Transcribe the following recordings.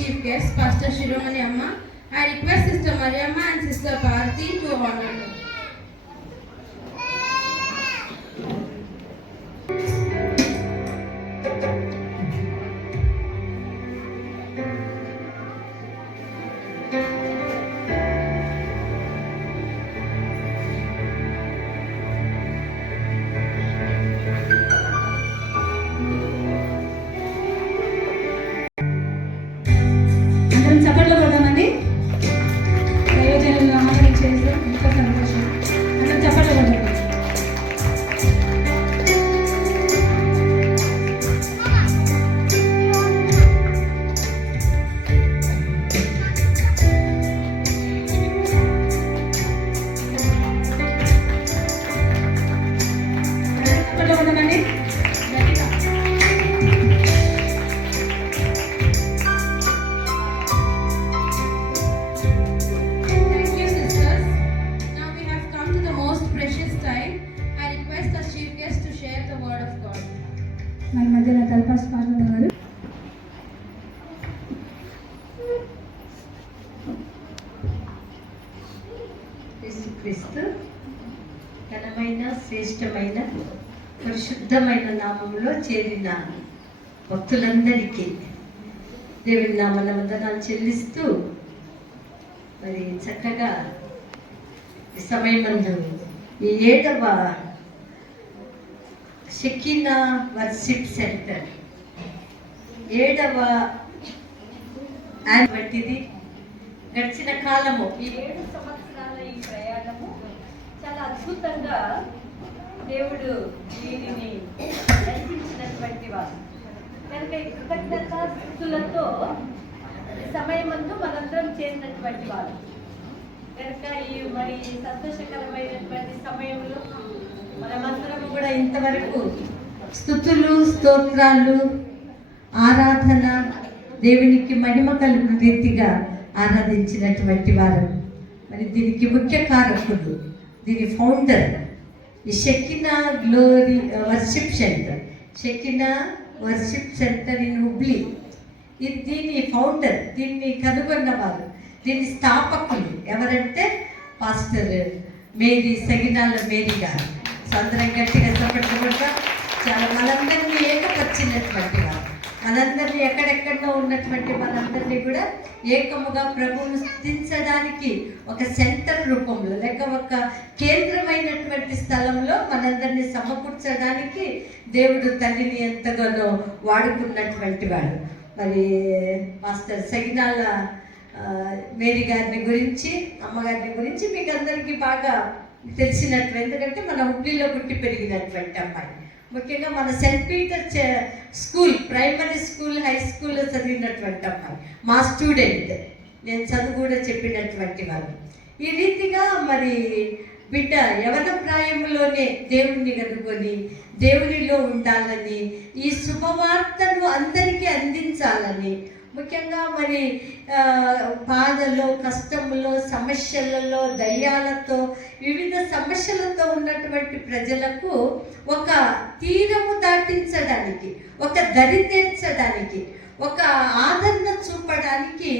chief guest, Pastor Shiromani Amma. I request Sister Mariamma and Sister Bharti to honor her. చప్పట్లో కొడదామండి. ప్రయోజనంలో ఆహారం చేస్తాం. ఇంకా సంతోషం. అందరం చప్పట్లో కొడదాం. చప్పట్లో కొడదామండి. మన మధ్యలో తలపాస్ పాల్గొన్న గారు క్రీస్తు ఘనమైన శ్రేష్టమైన పరిశుద్ధమైన నామంలో చేరిన భక్తులందరికీ దేవుని నామన వందనాలు చెల్లిస్తూ మరి చక్కగా ఈ సమయమందు ఈ 7వ షెకీనా వర్షిప్ సెంటర్ 7వ బట్టిది గడిచిన కాలము ఈ 7 సంవత్సరాల ఈ ప్రయాణము చాలా అద్భుతంగా దేవుడు దీనిని నడిపించినటువంటి వారు కనుక ఈ కృతజ్ఞతాస్తుతులతో సమయమందు మనందరం చేరినటువంటి వారు కనుక ఈ మరి సంతోషకరమైనటువంటి సమయంలో మనమందరం కూడా ఇంతవరకు స్తుతులు స్తోత్రాలు ఆరాధన దేవునికి మహిమ కలుగు రీతిగా ఆరాధించినటువంటి వారు మరి దీనికి ముఖ్య కారకుడు దీని ఫౌండర్ ఈ Shekinah glory worship centre Shekinah worship centre in Hubli దీని ఫౌండర్ దీన్ని కనుగొన్నవారు దీని స్థాపకులు ఎవరంటే పాస్టర్ మేరీ సగినాల మేరీ గారు. అందరం గట్టిగా చెప్పకుండా చాలా మనందరినీ ఏకపరిచినటువంటి వారు మనందరినీ ఎక్కడెక్కడో ఉన్నటువంటి మనందరినీ కూడా ఏకముగా ప్రభువును స్థుతించడానికి ఒక సెంటర్ రూపంలో లేక ఒక కేంద్రమైనటువంటి స్థలంలో మనందరినీ సమకూర్చడానికి దేవుడు తల్లిని ఎంతగానో వాడుకున్నటువంటి వాడు. మరి మాస్టర్ సగినాల మేరీ గారిని గురించి అమ్మగారిని గురించి మీకు అందరికీ బాగా తెలిసినట్లు ఎందుకంటే మన హుబ్లీలో పుట్టి పెరిగినటువంటి అమ్మాయి ముఖ్యంగా మన Saint Peter school primary school high స్కూల్లో చదివినటువంటి అమ్మాయి మా స్టూడెంట్ నేను చదువు కూడా చెప్పినటువంటి వాళ్ళు. ఈ రీతిగా మరి బిడ్డ యవన ప్రాయంలోనే దేవుణ్ణి కనుగొని దేవునిలో ఉండాలని ఈ శుభవార్తను అందరికీ అందించాలని ముఖ్యంగా మరి బాధలో కష్టంలో సమస్యలలో దయ్యాలతో వివిధ సమస్యలతో ఉన్నటువంటి ప్రజలకు ఒక తీరము దాటించడానికి ఒక దరి తీర్చడానికి ఒక ఆదరణ చూపడానికి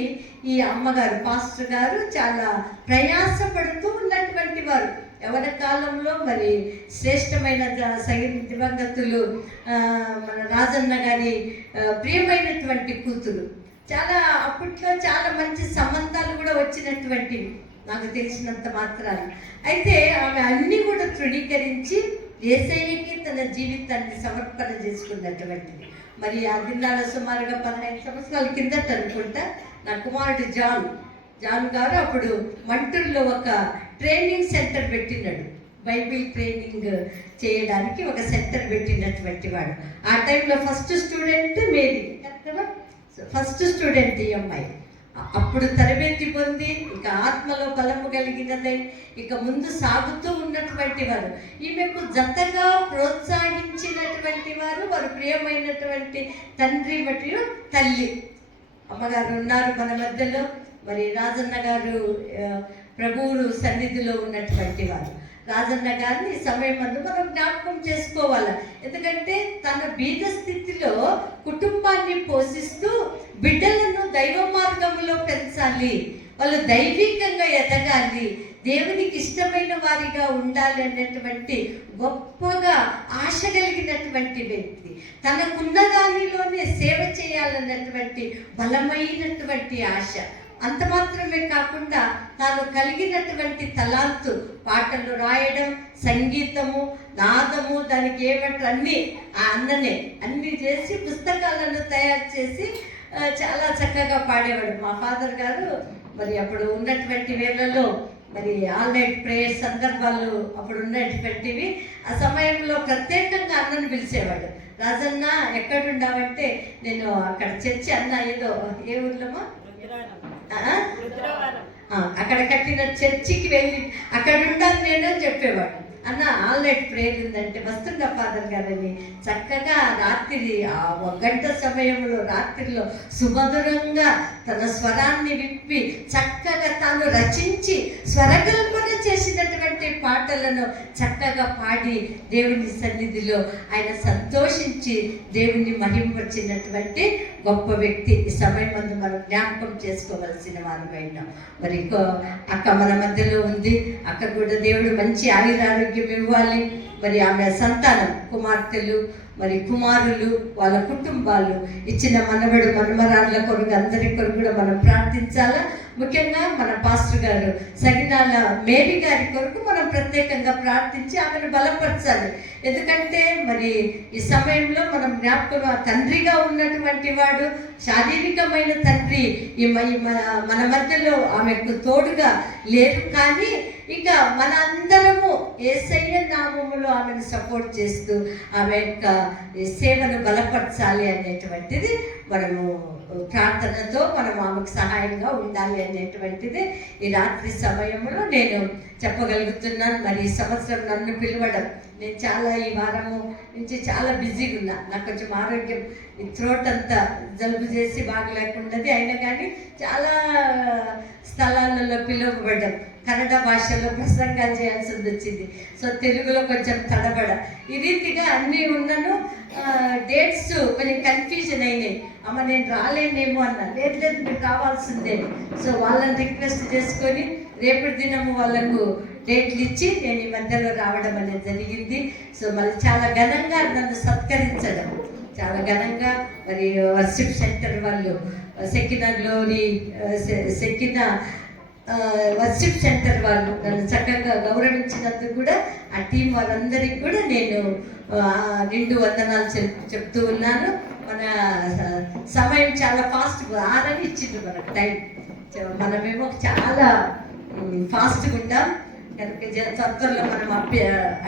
ఈ అమ్మగారు పాస్టర్ గారు చాలా ప్రయాసపడుతూ ఉన్నటువంటి వారు. యవన కాలంలో మరి శ్రేష్టమైన దివంగతులు మన రాజన్న గారి ప్రియమైనటువంటి కూతురు చాలా అప్పట్లో చాలా మంచి సంబంధాలు కూడా వచ్చినటువంటివి నాకు తెలిసినంత మాత్రాలు. అయితే ఆమె అన్నీ కూడా తృణీకరించి యేసయ్యకి తన జీవితాన్ని సమర్పణ చేసుకున్నటువంటిది. మరి ఆ దినాల సుమారుగా 15 సంవత్సరాల కిందట అనుకుంటా నా కుమారుడు జాన్ గారు అప్పుడు మంటూరులో ఒక ట్రైనింగ్ సెంటర్ పెట్టినాడు. బైబిల్ ట్రైనింగ్ చేయడానికి ఒక సెంటర్ పెట్టినటువంటి వాడు. ఆ టైంలో ఫస్ట్ స్టూడెంట్ మేరీ కదా, ఫస్ట్ స్టూడెంట్ ఈ అమ్మాయి. అప్పుడు తరబేతి పొంది ఇక ఆత్మలో బలము కలిగినదై ఇక ముందు సాగుతూ ఉన్నటువంటి వారు. ఈమెకు జతగా ప్రోత్సహించినటువంటి వారు వారు ప్రియమైనటువంటి తండ్రి మరియు తల్లి. అమ్మగారు ఉన్నారు మన మధ్యలో. మరి రాజన్న గారు ప్రభువులు సన్నిధిలో ఉన్నటువంటి వారు. రాజన్న గారిని ఈ సమయం ముందు మనం జ్ఞాపకం చేసుకోవాలి. ఎందుకంటే తన బీద స్థితిలో కుటుంబాన్ని పోషిస్తూ బిడ్డలను దైవ మార్గంలో పెంచాలి, వాళ్ళు దైవికంగా ఎదగాలి, దేవునికి ఇష్టమైన వారిగా ఉండాలి అన్నటువంటి గొప్పగా ఆశ కలిగినటువంటి వ్యక్తి. తనకున్న దానిలోనే సేవ చేయాలన్నటువంటి బలమైనటువంటి ఆశ. అంత మాత్రమే కాకుండా తాను కలిగినటువంటి తలాంతు, పాటలు రాయడం, సంగీతము, నాదము, దానికి ఏమంటారు అన్నీ ఆ అన్ననే అన్నీ చేసి పుస్తకాలను తయారు చేసి చాలా చక్కగా పాడేవాడు. మా ఫాదర్ గారు మరి అప్పుడు ఉన్నటువంటి వేళల్లో మరి ఆల్ నైట్ ప్రేయర్ సందర్భాలు అప్పుడు ఉన్నటువంటివి. ఆ సమయంలో ప్రత్యేకంగా అన్నను పిలిచేవాడు. రాజన్న ఎక్కడుండావంటే, నేను అక్కడ చర్చి అన్న ఏదో ఏ ఊర్లోమా అక్కడ కట్టిన చర్చికి వెళ్ళి అక్కడ ఉండాలి నేను అని చెప్పేవాడు. అన్న ఆల్ నైట్ ప్రేయర్ ఉందంటే వస్తుండ ఫాదర్ గారని చక్కగా రాత్రి ఆ 1 గంట సమయంలో రాత్రిలో సుమధురంగా తన స్వరాన్ని విప్పి చక్కగా తాను రచించి స్వరకల్పన చేసినటువంటి పాటలను చక్కగా పాడి దేవుని సన్నిధిలో ఆయన సంతోషించి దేవుని మహింపరిచినటువంటి గొప్ప వ్యక్తి. ఈ సమయం ముందు మనం జ్ఞాపకం చేసుకోవలసిన వారిపైన. మరి అక్క మన మధ్యలో ఉంది. అక్క కూడా దేవుడు మంచి ఆయురారోగ్యం ఇవ్వాలి. మరి ఆమె సంతానం, కుమార్తెలు, మరి కుమారులు, వాళ్ళ కుటుంబాలు, ఇచ్చిన మనవడు మనమరాళ్ళ కొరకు అందరి కొరకు కూడా మనం ప్రార్థించాలా. ముఖ్యంగా మన పాస్టర్ గారు సగినాల మేరీ గారి కొరకు మనం ప్రత్యేకంగా ప్రార్థించి ఆమెను బలపరచాలి. ఎందుకంటే మరి ఈ సమయంలో మనం జ్ఞాపకం, తండ్రిగా ఉన్నటువంటి వాడు, శారీరకమైన తండ్రి మన మధ్యలో ఆమెకు తోడుగా లేరు. కానీ ఇక మన అందరము యేసయ్య నామములో ఆమెను సపోర్ట్ చేస్తూ ఆమె యొక్క సేవను బలపరచాలి అనేటువంటిది మనము ప్రార్థనతో మనం ఆమెకు సహాయంగా ఉండాలి అనేటువంటిది ఈ రాత్రి సమయంలో నేను చెప్పగలుగుతున్నాను. మరి ఈ సంవత్సరం నన్ను పిలవడం, నేను చాలా ఈ వారము నుంచి చాలా బిజీగా ఉన్నా. నాకు కొంచెం ఆరోగ్యం, ఈ థ్రోట్ అంతా జలుబు చేసి బాగలేకున్నది. అయినా కానీ చాలా స్థలాలలో పిలువబడ్డం, కన్నడ భాషలో ప్రసంగాలు చేయాల్సి వచ్చింది. సో తెలుగులో కొంచెం తడబడ, ఈ రీతిగా అన్నీ ఉన్నను. డేట్స్ కొంచెం కన్ఫ్యూజన్ అయినాయి. అమ్మ నేను రాలేనేమో అన్నా. లేదు లేదు మీరు రావాల్సిందే. సో వాళ్ళని రిక్వెస్ట్ చేసుకొని రేపటి దినము వాళ్ళకు డేట్లు ఇచ్చి నేను ఈ మధ్యలో రావడం అనేది జరిగింది. సో మళ్ళీ చాలా ఘనంగా నన్ను సత్కరించడం, చాలా ఘనంగా మరి వర్షిప్ సెంటర్ వాళ్ళు సెకిన గ్లోరీ, సెకిన వర్షిప్ సెంటర్ వాళ్ళు నన్ను చక్కగా గౌరవించినందుకు కూడా ఆ టీం వాళ్ళందరికీ కూడా నేను నిండు వందనాలు చెప్తూ ఉన్నాను. మన సమయం చాలా ఫాస్ట్ 6 ఇచ్చింది మనకు టైం. మనమేమో చాలా ఫాస్ట్గా ఉంటాం కనుక తొందరలో మనం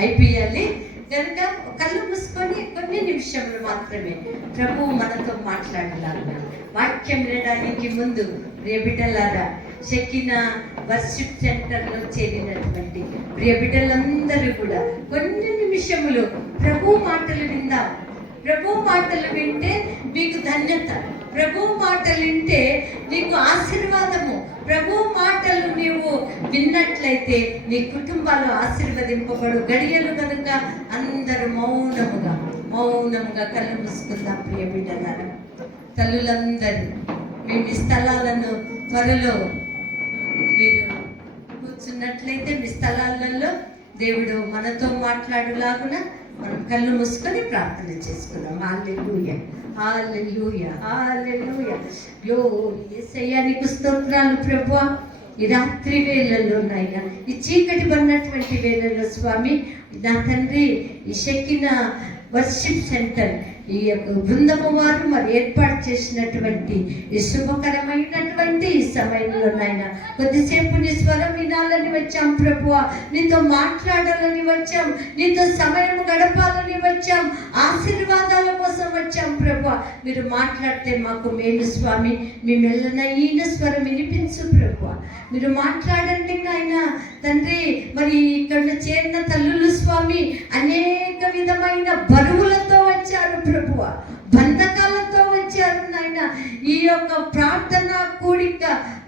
అయిపోయాలి. కనుక కళ్ళు మూసుకొని కొన్ని నిమిషములు మాత్రమే ప్రభు మనతో మాట్లాడాలి. వాక్యం వినడానికి ముందు ప్రియబిడ్డలారా, షెకిన వర్షిప్ సెంటర్లో చేరినటువంటి ప్రియబిడ్డలందరూ కూడా కొన్ని నిమిషములు ప్రభు మాటలు విందాం. ప్రభు మాటలు వింటే మీకు ధన్యత, ప్రభు మాటలు వింటే నీకు ఆశీర్వాదము. ప్రభు మాటలు నీవు విన్నట్లయితే నీ కుటుంబాలు ఆశీర్వదింపబడు గడియలు కనుక అందరూ మౌనముగా కళ్ళు మూసుకుందాం. ప్రియ బిడ్డలారా, తల్లులందరూ మీ స్థలాలను త్వరలో మీరు కూర్చున్నట్లయితే మీ స్థలాలలో దేవుడు మనతో మాట్లాడులాగున మనం కళ్ళు మూసుకొని ప్రార్థన చేసుకున్నాం. హల్లెలూయా, హల్లెలూయా, హల్లెలూయా. యేసయ్యా నీకు స్తోత్రాలు ప్రభువా. ఈ రాత్రి వేళల్లో నాయన, ఈ చీకటి పడినటువంటి వేళల్లో స్వామి నా తండ్రి, ఈ షెకిన వర్షిప్ సెంటర్ ఈ యొక్క బృందము వారు మరి ఏర్పాటు చేసినటువంటి ఈ శుభకరమైనటువంటి ఈ సమయంలో నాయన కొద్దిసేపు నీ స్వరం వినాలని వచ్చాం ప్రభువా, నీతో మాట్లాడాలని వచ్చాం, నీతో సమయం గడపాలని వచ్చాం, ఆశీర్వాదాల కోసం వచ్చాం ప్రభువా. మీరు మాట్లాడితే మాకు మేలు స్వామి, మీ మెల్లనైన స్వరం వినిపించు ప్రభువా. మీరు మాట్లాడండి నాయన తండ్రి. మరి ఇక్కడ చేరిన తల్లులు స్వామి అనేక విధమైన బరువులతో వచ్చారు ప్రభువా, బంధకాలతో వచ్చారు నాయన. ఈ యొక్క ప్రార్థన కూడిక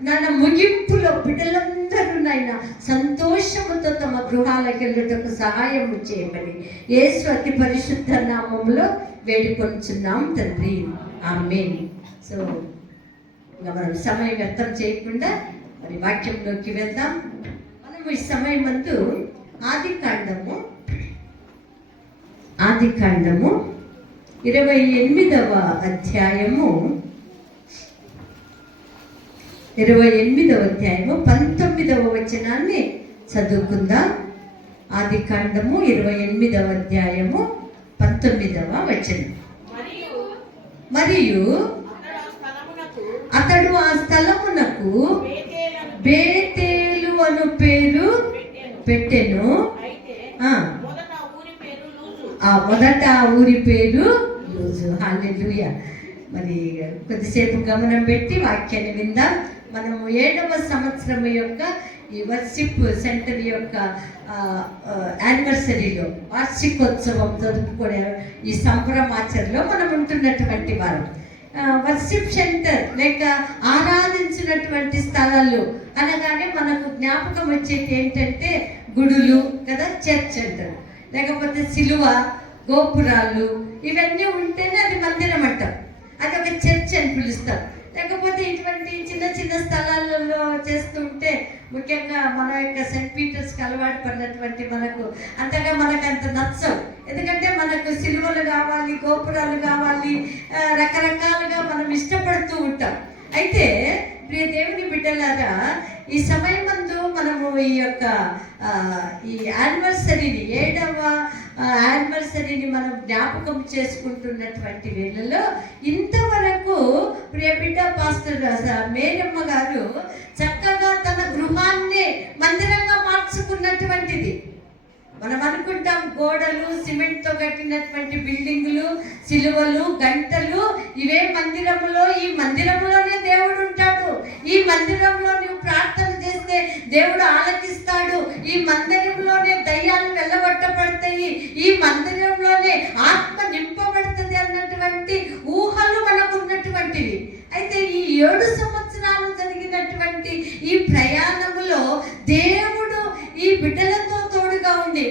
నన్ను ముగింపులో బిడ్డలందరూ నాయన సంతోషముతో తమ గృహాలకు వెళ్ళుటకు సహాయం చేయమని యేసు అతి పరిశుద్ధ నామములో వేడుకొంచున్నాం తండ్రి, ఆమేన్. సో ఇంకా మనం సమయం వ్యర్థం చేయకుండా మరి వాక్యంలోకి వెళ్దాం. మనము ఈ సమయం ముందు ఆది కాండము 28వ అధ్యాయము 19వ వచనాన్ని చదువుకుందాం. ఆది కాండము 28వ అధ్యాయము 19వ వచనం. మరియు అతడు ఆ స్థలమునకు బేతేలు అను పేరు పెట్టెను. మొదట ఆ ఊరి పేరు లూజు. హల్లెలూయా. మరి కొద్దిసేపు గమనం పెట్టి వాక్యాన్ని విందాం. మనము 7వ సంవత్సరం యొక్క ఈ వర్షిప్ సెంటర్ యొక్క యానివర్సరీలో వార్షికోత్సవం జరుపుకునే ఈ సంభ్రమాచరణలో మనం ఉంటున్నటువంటి వారు. వర్షిప్ సెంటర్ లేక ఆరాధించినటువంటి స్థలాలు అనగానే మనకు జ్ఞాపకం వచ్చేది ఏంటంటే గుడులు కదా, చర్చ్ అంటారు, లేకపోతే సిలువ, గోపురాలు, ఇవన్నీ ఉంటేనే అది మందిరం అంటాం, అది ఒక చర్చ్ అని పిలుస్తాం. లేకపోతే ఇటువంటి చిన్న చిన్న స్థలాలలో చేస్తుంటే ముఖ్యంగా మన యొక్క సెయింట్ పీటర్స్కి అలవాటు పడినటువంటి మనకు అంతగా మనకు అంత నచ్చవు. ఎందుకంటే మనకు సిలువలు కావాలి, గోపురాలు కావాలి, రకరకాలుగా మనం ఇష్టపడుతూ ఉంటాం. అయితే ప్రియ దేవుని బిడ్డలారా, ఈ సమయం ముందు మనము ఈ యొక్క ఈ యానివర్సరీని 7వ యానివర్సరీని మనం జ్ఞాపకం చేసుకుంటున్నటువంటి వేళలో ఇంతవరకు ప్రియ బిడ్డ పాస్టర్ మేరమ్మ గారు చక్కగా తన గృహాన్ని మందిరంగా మార్చుకున్నటువంటిది. మనం అనుకుంటాం గోడలు, సిమెంట్తో కట్టినటువంటి బిల్డింగులు, సిలువలు, గంటలు, ఇవే మందిరములో, ఈ మందిరంలోనే దేవుడు ఉంటాడు, ఈ మందిరంలో నువ్వు ప్రార్థన చేస్తే దేవుడు ఆలకిస్తాడు, ఈ మందిరంలోనే దయ్యాలు వెళ్ళగొట్టబడతాయి, ఈ మందిరంలోనే ఆత్మ నింపబడుతుంది అన్నటువంటి ఊహలు మనకు ఉన్నటువంటివి. అయితే ఈ 7 సంవత్సరాలు జరిగినటువంటి ఈ ప్రయాణములో దేవుడు ఈ బిడ్డలతో తోడుగా ఉండి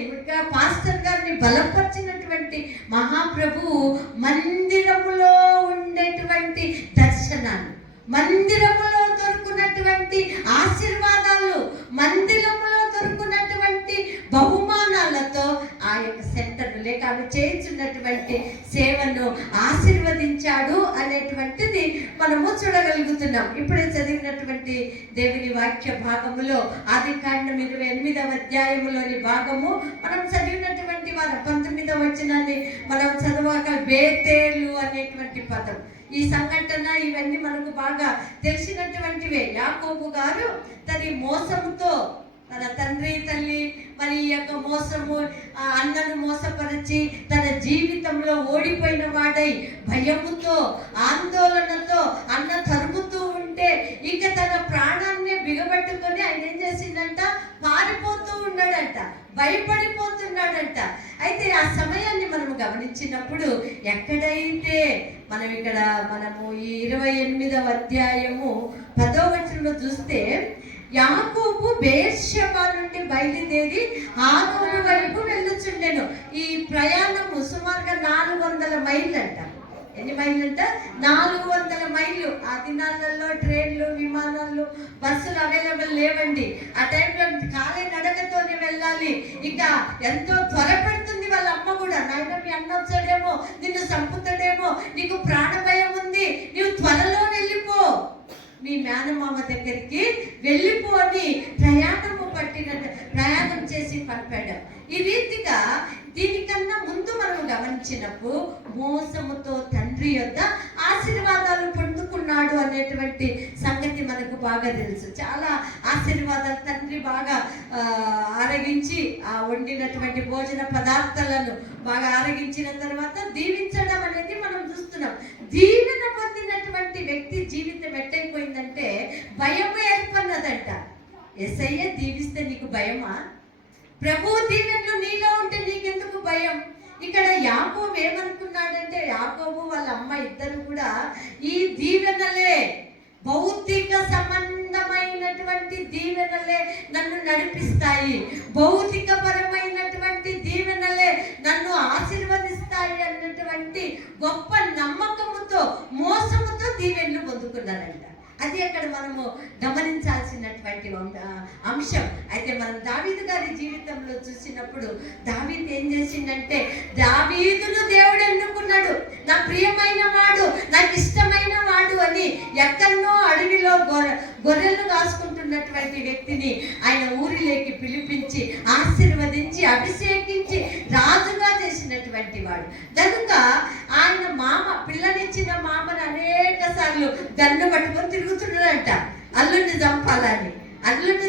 పాస్టర్ గారిని బలపరిచినటువంటి మహాప్రభువు మందిరములో ఉండేటువంటి దర్శనాలు, మందిరములో దొరుకున్నటువంటి ఆశీర్వాదాలు, మందిరములో దొరుకున్నటువంటి బహుమానాలతో ఆ యొక్క సెంటర్ లేక అవి చేస్తున్నటువంటి సేవను ఆశీర్వదించాడు అనేటువంటిది మనము చూడగలుగుతున్నాం. ఇప్పుడే చదివినటువంటి దేవుని వాక్య భాగములో ఆది కాండం 28వ అధ్యాయములోని భాగము మనం చదివినటువంటి వారు 19వ వచనాన్ని మనం చదవక బేతేలు అనేటువంటి పదం, ఈ సంఘటన ఇవన్నీ మనకు బాగా తెలిసినటువంటివే. యాకోబు గారు తన మోసముతో తన తండ్రి తల్లి మరి ఈ యొక్క మోసము అన్నను మోసపరిచి తన జీవితంలో ఓడిపోయిన వాడై భయముతో ఆందోళనతో అన్న తరుముతూ ఉంటే ఇక తన ప్రాణాన్ని బిగబట్టుకొని ఆయన ఏం చేసిందంట, పారిపోతూ ఉన్నాడంట, భయపడిపోతున్నాడంట. అయితే ఆ సమయాన్ని మనము గమనించినప్పుడు ఎక్కడైతే మనము ఈ 28వ అధ్యాయము 10వ వచనంలో చూస్తే యాకోబు బేర్షెబా నుండి బయలుదేరి హారోను వైపు వెళ్ళుచుండెను. ఈ ప్రయాణము సుమారుగా 400 మైళ్ళు అంట. ఎన్ని మైళ్ళు అంట? 400 మైళ్ళు. ఆ దినాలలో ట్రైన్లు, విమానాలు, బస్సులు అవైలబుల్ లేవండి. ఆ టైంలో కాలి నడకతోనే వెళ్ళాలి. ఇంకా ఎంతో త్వరపడుతుంది వాళ్ళ అమ్మ కూడా, నాయన మీ అన్న వచ్చాడేమో, నిన్ను చంపుతాడేమో, నీకు ప్రాణ భయం ఉంది, నీవు త్వరలో వెళ్ళిపో, మీ మేనమామ దగ్గరికి వెళ్ళిపో అని ప్రయాణం చేసి పంపాడు. ఈ రీతిగా దీనికన్నా ముందు మనం గమనించినప్పుడు మోసముతో తండ్రి యొద్ద ఆశీర్వాదాలు పొందుకున్నాడు అనేటువంటి సంగతి మనకు బాగా తెలుసు. చాలా ఆశీర్వాదాలు తండ్రి బాగా ఆరగించి ఆ వండినటువంటి భోజన పదార్థాలను బాగా ఆరగించిన తర్వాత దీవించడం అనేది మనం చూస్తున్నాం. దీవెన పొందినటువంటి వ్యక్తి జీవితం ఎట్టయిపోయిందంటే భయము ఏర్పడినదంట. యేసయ్య దీవిస్తే నీకు భయమా? ప్రభు దీవెనలు నీలో ఉంటే నీకెందుకు భయం? ఇక్కడ యాకోబు ఏమనుకున్నాడంటే, యాకోబు వాళ్ళ అమ్మ ఇద్దరు కూడా ఈ దీవెనలే, భౌతిక సంబంధమైనటువంటి దీవెనలే నన్ను నడిపిస్తాయి, భౌతిక పరమైనటువంటి దీవెనలే నన్ను ఆశీర్వదిస్తాయి అన్నటువంటి గొప్ప నమ్మకముతో, మోసముతో దీవెనలు పొందుకున్నారంట. అది అక్కడ మనము గమనించాల్సినటువంటి అంశం. అయితే మనం దావీదు గారి జీవితంలో చూసినప్పుడు దావీదు ఏం చేసిందంటే, దావీదును దేవుడు ఎన్నుకున్నాడు, నా ప్రియమైన వాడు, నాకు ఇష్టమైన వాడు అని. ఎక్కడనో అడవిలో గొర్రెలు కాసుకుంటున్నటువంటి వ్యక్తిని ఆయన ఊరిలోకి పిలిపించి ఆశీర్వదించి అభిషేకించి రాజుగా చేసినటువంటి వాడు. కనుక ఆయన పిల్లనిచ్చిన మామను అనేక సార్లు గన్ను పట్టుకొని తిరుగుతున్నాడంట. అల్లుడిని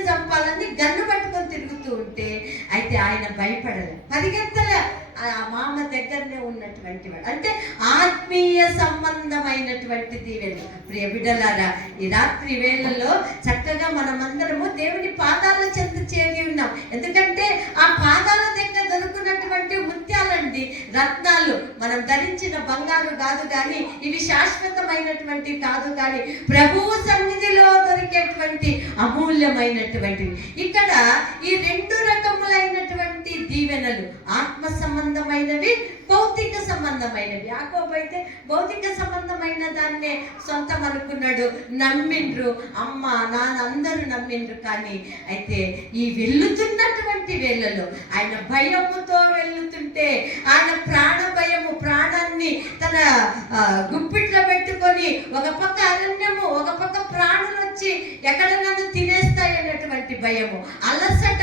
చంపాలని గన్ను పట్టుకొని తిరుగుతూ ఉంటే, అయితే ఆయన భయపడలే, పరిగెత్తలే, ఆ మామ దగ్గరనే ఉన్నటువంటి వాడు. అంటే ఆత్మీయ సంబంధమైనటువంటి దీవెన. ప్రియ బిడ్డలారా, ఈ రాత్రి వేళల్లో చక్కగా మనమందరము దేవుని పాదాల చెంత చేరి ఉన్నాం. ఎందుకంటే ఆ పాదాల దగ్గర దొరుకున్నటువంటి ముత్యాలండి, రత్నాలు. మనం ధరించిన బంగారు కాదు కానీ, ఇవి శాశ్వతమైనటువంటి కాదు కానీ, ప్రభువు సన్నిధిలో దొరికేటువంటి అమూల్యమైనటువంటివి. ఇక్కడ ఈ రెండు రకములైనటువంటి దీవెనలు, ఆత్మ సంబంధమైనవి, భౌతిక సంబంధమైనవి. యాకోబు అయితే భౌతిక సంబంధమైన దాన్నే సొంతం అనుకున్నాడు, నమ్మిండ్రు, అమ్మ నాన్న అందరూ నమ్మిండ్రు. కానీ అయితే ఈ వెళ్ళుతున్నటువంటి వేళలో ఆయన భయముతో వెళ్ళుతుంటే, ఆయన ప్రాణ భయము, ప్రాణాన్ని తన గుప్పిట్లో పెట్టుకొని, ఒక పక్క అరణ్యము, ఒక పక్క ప్రాణులు వచ్చి ఎక్కడ నన్ను తినేస్తాయి అన్నటువంటి భయము, అలసట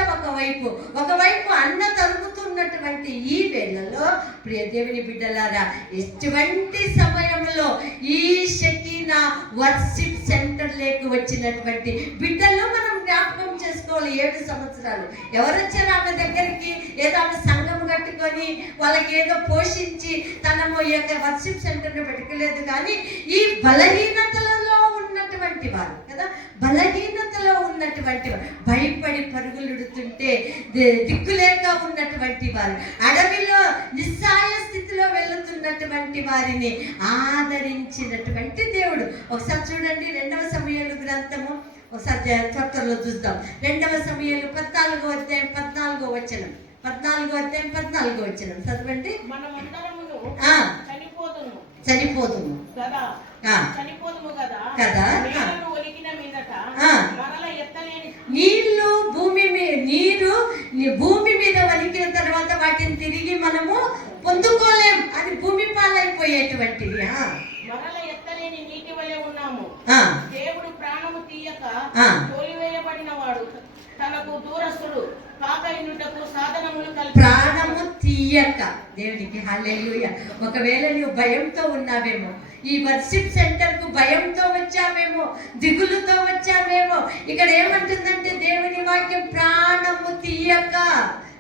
ఒకవైపు అన్న తరుగుతున్నటువంటి ఈ వేళలో ప్రియ దేవుని బిడ్డలారా, ఎటువంటి సమయంలో ఈ షకీనా వర్షిప్ సెంటర్ లేకు వచ్చినటువంటి బిడ్డలు మనం జ్ఞాపకం చేసుకోవాలి. 7 సంవత్సరాలు ఎవరు వచ్చారు ఆమె దగ్గరికి? ఏదో ఆమె సంఘం కట్టుకొని వాళ్ళకి ఏదో పోషించి తనము ఈ యొక్క వర్షిప్ సెంటర్ని పెట్టుకోలేదు. కానీ ఈ బలహీనతలలో ఉన్నటువంటి వారు కదా, బలహీనతలో ఉన్నటువంటి వారు, భయపడి పరుగులుడుతుంటే దిక్కులేక ఉన్నటువంటి వారు, అడవిలో నిస్సాయ స్థితిలో వెళుతున్నటువంటి వారిని ఆదరించినటువంటి దేవుడు. ఒకసారి చూడండి, 2వ సమూయేలు గ్రంథము, ఒకసారి త్వరలో చూద్దాం. 2వ సమూయేలు 14వ అధ్యాయం 14వ వచనం, 14వ అధ్యాయం 14వ వచనం చదవండి. చనిపోదుము కదా, నీళ్లు భూమి మీద వణికిన తర్వాత వాటిని తిరిగి మనము పొందుకోలేం, అది భూమి పాలైపోయేటువంటిది. దేవుడు ప్రాణము తీయక తోలివేయబడిన వాడు తనకు దూరస్తుడు ప్రాణము తీయక. దేవునికి హల్లెలూయా. ఒకవేళ నువ్వు భయంతో ఉన్నావేమో, ఈ వర్షిప్ సెంటర్ కు భయంతో వచ్చావేమో, దిగులుతో వచ్చావేమో, ఇక్కడ ఏమంటుందంటే దేవుని వాక్యం, ప్రాణము తీయక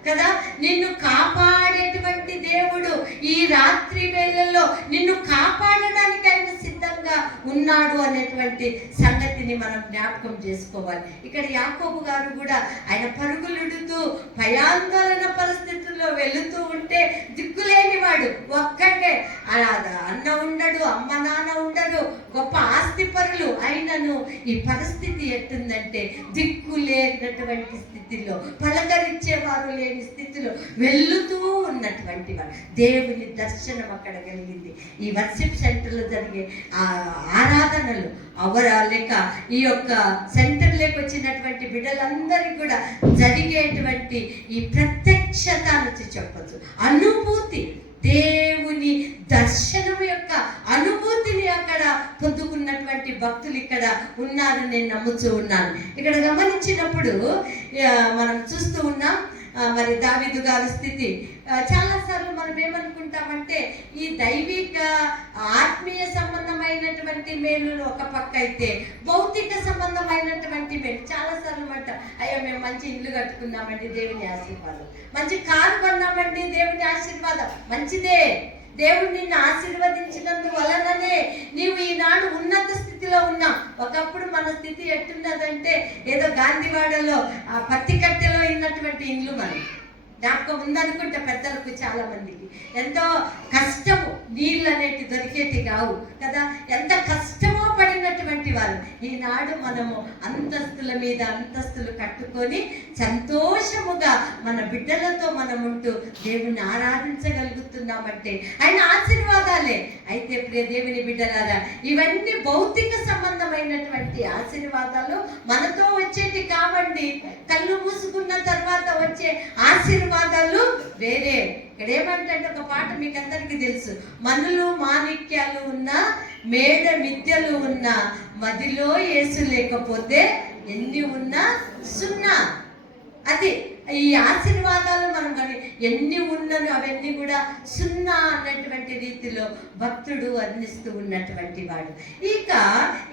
కదా, నిన్ను కాపాడేటువంటి దేవుడు ఈ రాత్రి వేళల్లో నిన్ను కాపాడడానికి ఆయన సిద్ధంగా ఉన్నాడు అనేటువంటి సంగతిని మనం జ్ఞాపకం చేసుకోవాలి. ఇక్కడ యాకోబు గారు కూడా ఆయన పరుగులుడుతూ భయాందోళన పరిస్థితుల్లో వెళుతూ ఉంటే, దిక్కులేని వాడు, ఒక్కడే, అన్న ఉండడు, అమ్మ నాన్న ఉండరు, గొప్ప ఆస్తి పరులు అయినను ఈ పరిస్థితి ఎట్టుందంటే, దిక్కు లేనటువంటి స్థితిలో, పలకరించేవారు లేని స్థితిలో వెళ్తూ ఉన్నటువంటి వాడు. దేవుని దర్శనం అక్కడ కలిగింది. ఈ వర్షిప్ సెంటర్లో జరిగే ఆరాధనలు లేక ఈ యొక్క సెంటర్లోకి వచ్చినటువంటి బిడ్డలందరికీ కూడా జరిగేటువంటి ఈ ప్రత్యక్షత నుంచి చెప్పచ్చు, అనుభూతి, దేవుని దర్శనం యొక్క అనుభూతిని అక్కడ పొందుకున్నటువంటి భక్తులు ఇక్కడ ఉన్నారు, నేను నమ్ముతూ ఉన్నాను. ఇక్కడ గమనించినప్పుడు మనం చూస్తూ ఉన్నాం, మరి దావీదు గారి స్థితి. చాలాసార్లు మనం ఏమనుకుంటామంటే, ఈ దైవిక ఆత్మీయ సంబంధమైనటువంటి మేలులు ఒక పక్క అయితే, భౌతిక సంబంధమైనటువంటి మేలు చాలాసార్లు అంట, అయ్యా మేము మంచి ఇల్లు కట్టుకున్నామండి, దేవుని ఆశీర్వాదం, మంచి కారు కొన్నామండి, దేవుని ఆశీర్వాదం, మంచిదే. దేవుడు నిన్ను ఆశీర్వదించినందు వలననే నీవు ఈనాడు ఉన్నత స్థితిలో ఉన్నావు. ఒకప్పుడు మన స్థితి ఎట్టున్నదంటే, ఏదో గాంధీవాడలో పత్తి కట్టెలో ఉన్నటువంటి ఇండ్లు, మనం జ్ఞాపకం ఉందనుకుంటే పెద్దలకు చాలా మందికి ఎంతో కష్టము, నీళ్ళు అనేటి దొరికేటి కావు కదా, ఎంత కష్టమో పడినటువంటి వారు ఈనాడు మనము అంతస్తుల మీద అంతస్తులు కట్టుకొని సంతోషముగా మన బిడ్డలతో మనం ఉంటూ దేవుణ్ణి ఆరాధించగలుగుతున్నామంటే ఆయన ఆశీర్వాదాలే. అయితే ప్రియ దేవుని బిడ్డలారా, ఇవన్నీ భౌతిక సంబంధమైనటువంటి ఆశీర్వాదాలు మనతో వచ్చేటి కావండి. కళ్ళు మూసుకున్న తర్వాత వచ్చే ఆశీర్వాదాలు వేరే. ఇక్కడ ఏమంటే ఒక పాట మీకు అందరికీ తెలుసు, మనులు మాణిక్యాలు ఉన్నా మేడ మిద్యలు ఉన్నా మదిలో యేసు లేకపోతే ఎన్ని ఉన్నా సున్నా. అది ఈ ఆశీర్వాదాలు మనం ఎన్ని ఉన్నను అవన్నీ కూడా సున్నా అన్నటువంటి రీతిలో భక్తుడు వర్ణిస్తూ ఉన్నటువంటి వాడు.